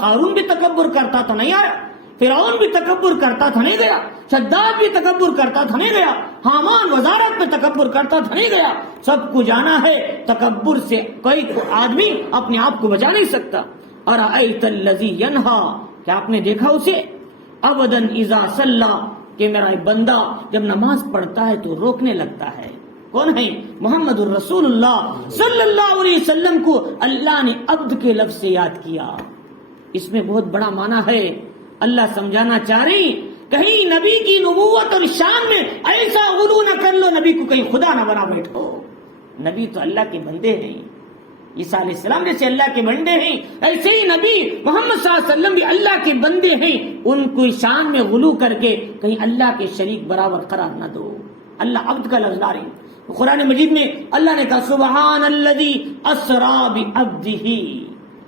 قارون بھی تکبر کرتا تھا نہیں آیا، فرعون بھی تکبر کرتا تھا نہیں گیا، شداد بھی تکبر کرتا تھا نہیں گیا، حامان وزارت میں تکبر کرتا تھا نہیں گیا، سب کو جانا ہے۔ تکبر سے کوئی آدمی اپنے آپ کو بچا نہیں سکتا۔ ارأیت الذی ینہا، کیا آپ نے دیکھا اسے ابداً اذا صلی، کہ میرا بندہ جب نماز پڑھتا ہے تو روکنے لگتا ہے۔ کون ہے؟ محمد الرسول اللہ صلی اللہ علیہ وسلم کو اللہ نے عبد کے لفظ سے یاد کیا۔ اس میں بہت بڑا معنی ہے، اللہ سمجھانا چاہ رہی کہیں نبی کی نبوت اور شان میں ایسا غلو نہ کر لو، نبی کو کہیں خدا نہ بنا بیٹھو۔ نبی تو اللہ کے بندے ہیں، عیسیٰ علیہ السلام جیسے اللہ کے بندے ہیں، ایسے ہی نبی محمد صلی اللہ علیہ وسلم بھی اللہ کے بندے ہیں. ان کو شان میں غلو کر کے کہیں اللہ کے شریک برابر قرار نہ دو. اللہ عبد کا لفظ لا رہے. قرآن مجید میں اللہ نے کہا سبحان الذی اسری بعبدہ،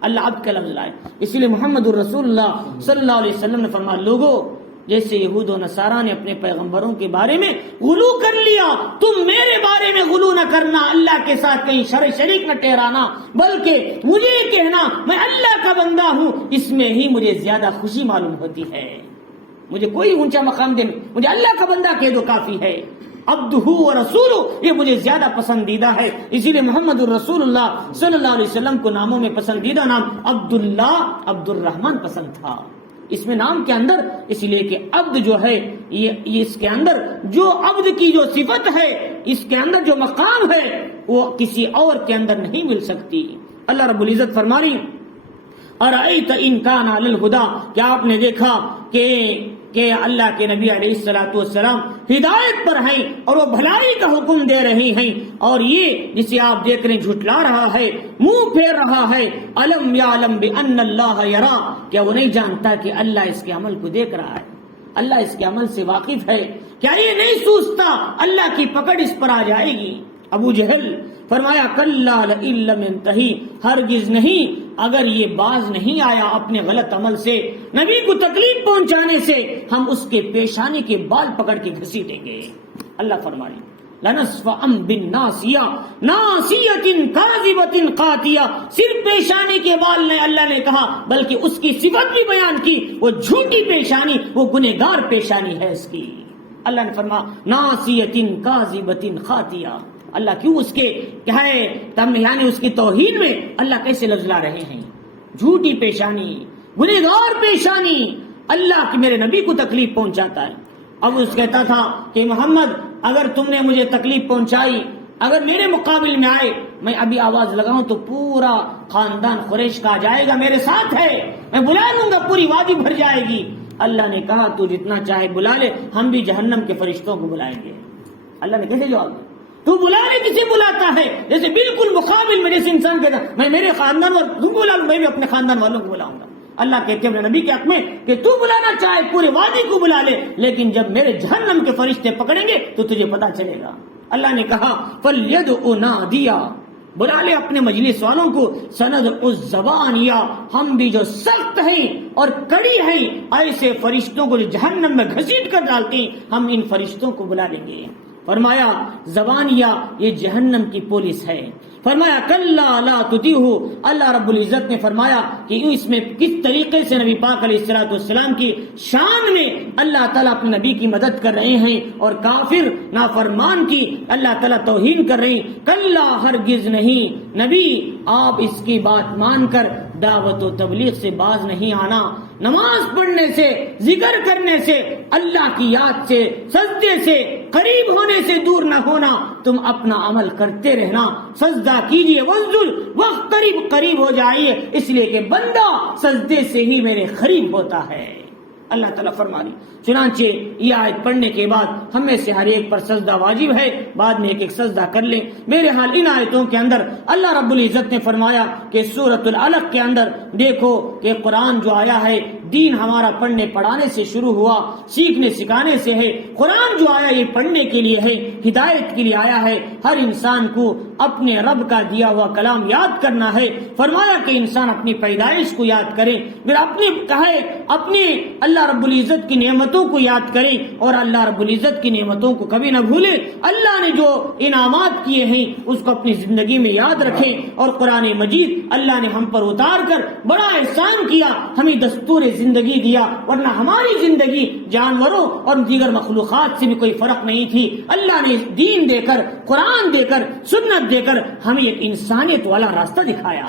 اللہ عبد کا لفظ لائے. اسی لیے محمد الرسول اللہ صلی اللہ علیہ وسلم نے فرمایا لوگوں جیسے یہود و نصارہ نے اپنے پیغمبروں کے بارے میں غلو کر لیا، تم میرے بارے میں غلو نہ کرنا، اللہ کے ساتھ کہیں شریک نہ ٹھہرانا، بلکہ مجھے کہنا میں اللہ کا بندہ ہوں، اس میں ہی مجھے زیادہ خوشی معلوم ہوتی ہے. مجھے کوئی اونچا مقام دے، مجھے اللہ کا بندہ کہہ دو کافی ہے. عبدہ و رسولہ یہ مجھے زیادہ پسندیدہ ہے. اسی لیے محمد الرسول اللہ صلی اللہ علیہ وسلم کو ناموں میں پسندیدہ نام عبداللہ عبد الرحمن پسند تھا. اس میں نام کے اندر اس لیے کہ عبد جو ہے یہ اس کے اندر جو عبد کی جو صفت ہے، اس کے اندر جو مقام ہے وہ کسی اور کے اندر نہیں مل سکتی. اللہ رب العزت فرما رہی ارأیت ان کان علی الہدی، کیا آپ نے دیکھا کہ اللہ کے نبی علیہ الصلوۃ والسلام ہدایت پر ہیں اور وہ بھلائی کا حکم دے رہے ہیں، اور یہ جسے آپ دیکھ رہے ہیں جھٹلا رہا ہے، منہ پھیر رہا ہے. الم یعلم بان اللہ یرا، کیا وہ نہیں جانتا کہ اللہ اس کے عمل کو دیکھ رہا ہے، اللہ اس کے عمل سے واقف ہے؟ کیا یہ نہیں سوچتا اللہ کی پکڑ اس پر آ جائے گی؟ ابو جہل فرمایا کلا لئن لم ینتہی، ہرگز نہیں اگر یہ باز نہیں آیا اپنے غلط عمل سے، نبی کو تکلیف پہنچانے سے، ہم اس کے پیشانی کے بال پکڑ کے گھسیٹیں گے. اللہ فرمائے لنصفعا بالناصیہ ناصیۃ کاذبۃ قاطعہ، صرف پیشانی کے بال نہیں اللہ نے کہا بلکہ اس کی صفت بھی بیان کی، وہ جھوٹی پیشانی، وہ گنہگار پیشانی ہے اس کی. اللہ نے فرمایا ناصیۃ کاذبۃ خاطیہ. اللہ کیوں اس کے کیا ہے یعنی اس کی توہین میں اللہ کیسے لفظ لا رہے ہیں؟ جھوٹی پیشانی، گنہگار پیشانی، اللہ کی میرے نبی کو تکلیف پہنچاتا ہے. اب اس کہتا تھا کہ محمد اگر تم نے مجھے تکلیف پہنچائی، اگر میرے مقابل میں آئے، میں ابھی آواز لگاؤں تو پورا خاندان قریش کا آ جائے گا میرے ساتھ ہے، میں بلا لوں گا، پوری وادی بھر جائے گی. اللہ نے کہا تو جتنا چاہے بلا لے، ہم بھی جہنم کے فرشتوں کو بلائیں گے. اللہ نے کیسے جواب دیا؟ تو بلا لے، کسے بلاتا ہے؟ جیسے بالکل مقابل میں جیسے انسان کہتا میں میرے خاندان اور تم بلا لوں، میں بھی اپنے خاندان والوں کو بلاؤں گا. اللہ کہتے ہیں اپنے نبی کے حق میں کہ تو بلانا چاہے پورے وادی کو بلا لے، لیکن جب میرے جہنم کے فرشتے پکڑیں گے تو تجھے پتا چلے گا. اللہ نے کہا فَلْيَدْعُ نَادِيَا، بلا لے اپنے مجلس والوں کو. سَنَدْعُ الزَّبَانِيَا، ہم بھی جو سخت ہیں اور کڑی ہیں ایسے فرشتوں کو جو جہنم میں گھسیٹ کر ڈالتے ہیں، ہم ان فرشتوں کو بلا لیں گے. فرمایا زبانیہ یہ جہنم کی پولیس ہے. فرمایا کلا لا تطیعہ، اللہ رب العزت نے فرمایا کہ اس میں کس طریقے سے نبی پاک علیہ الصلوۃ والسلام کی شان میں اللہ تعالیٰ اپنے نبی کی مدد کر رہے ہیں اور کافر نافرمان کی اللہ تعالیٰ توہین کر رہے ہیں. کلا ہرگز نہیں، نبی آپ اس کی بات مان کر دعوت و تبلیغ سے باز نہیں آنا، نماز پڑھنے سے، ذکر کرنے سے، اللہ کی یاد سے، سجدے سے، قریب ہونے سے دور نہ ہونا، تم اپنا عمل کرتے رہنا. سجدہ کیجئے وانزل وقت قریب ہو جائیے، اس لیے کہ بندہ سجدے سے ہی میرے قریب ہوتا ہے. اللہ تعالیٰ فرمانی. چنانچہ یہ آیت پڑھنے کے بعد ہم میں سے ہر ایک پر سجدہ واجب ہے، بعد میں ایک ایک سجدہ کر لیں. میرے حال ان آیتوں کے اندر اللہ رب العزت نے فرمایا کہ سورۃ العلق کے اندر دیکھو کہ قرآن جو آیا ہے دین ہمارا پڑھنے پڑھانے سے شروع ہوا، سیکھنے سکھانے سے ہے. قرآن جو آیا یہ پڑھنے کے لیے ہے، ہدایت کے لیے آیا ہے. ہر انسان کو اپنے رب کا دیا ہوا کلام یاد کرنا ہے. فرمایا کہ انسان اپنی پیدائش کو یاد کرے، پھر اپنے اللہ رب العزت کی نعمتوں کو یاد کرے اور اللہ رب العزت کی نعمتوں کو کبھی نہ بھولے. اللہ نے جو انعامات کیے ہیں اس کو اپنی زندگی میں یاد رکھیں. اور قرآن مجید اللہ نے ہم پر اتار کر بڑا احسان کیا، ہمیں دستور زندگی دیا، ورنہ ہماری زندگی جانوروں اور دیگر مخلوقات سے بھی کوئی فرق نہیں تھی. اللہ نے دین دے کر، قرآن دے کر، سنت دے کر ہمیں ایک انسانیت والا راستہ دکھایا.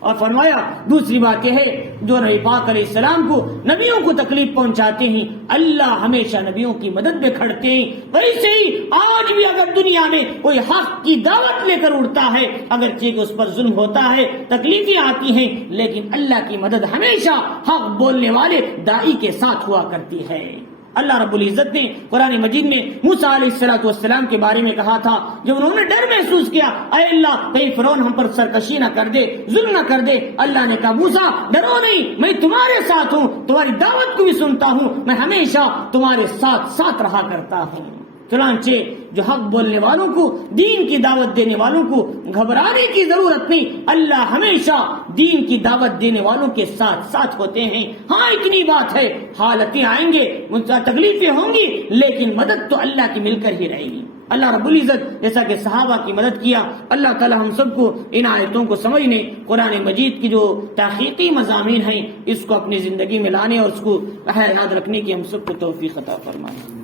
اور فرمایا دوسری بات یہ ہے جو نبی پاک علیہ السلام کو نبیوں کو تکلیف پہنچاتے ہیں اللہ ہمیشہ نبیوں کی مدد میں کھڑتے ہیں. ویسے ہی آج بھی اگر دنیا میں کوئی حق کی دعوت لے کر اڑتا ہے، اگرچہ اس پر ظلم ہوتا ہے، تکلیفیں آتی ہیں، لیکن اللہ کی مدد ہمیشہ حق بولنے والے داعی کے ساتھ ہوا کرتی ہے. اللہ رب العزت نے قرآن مجید میں موسیٰ علیہ السلام کے بارے میں کہا تھا، جب انہوں نے ڈر محسوس کیا اے اللہ کہیں فرعون ہم پر سرکشی نہ کر دے، ظلم نہ کر دے، اللہ نے کہا موسیٰ ڈرو نہیں، میں تمہارے ساتھ ہوں، تمہاری دعوت کو بھی سنتا ہوں، میں ہمیشہ تمہارے ساتھ ساتھ رہا کرتا ہوں۔ چنانچہ جو حق بولنے والوں کو، دین کی دعوت دینے والوں کو گھبرانے کی ضرورت نہیں، اللہ ہمیشہ دین کی دعوت دینے والوں کے ساتھ ساتھ ہوتے ہیں۔ ہاں اتنی بات ہے، حالتیں آئیں گے، تکلیفیں ہوں گی، لیکن مدد تو اللہ کی مل کر ہی رہے گی۔ اللہ رب العزت جیسا کہ صحابہ کی مدد کیا، اللہ تعالی ہم سب کو ان آیتوں کو سمجھنے، قرآن مجید کی جو تحقیقی مضامین ہیں اس کو اپنی زندگی میں لانے اور اس کو یاد رکھنے کی ہم سب کو توفیق عطا فرمائے۔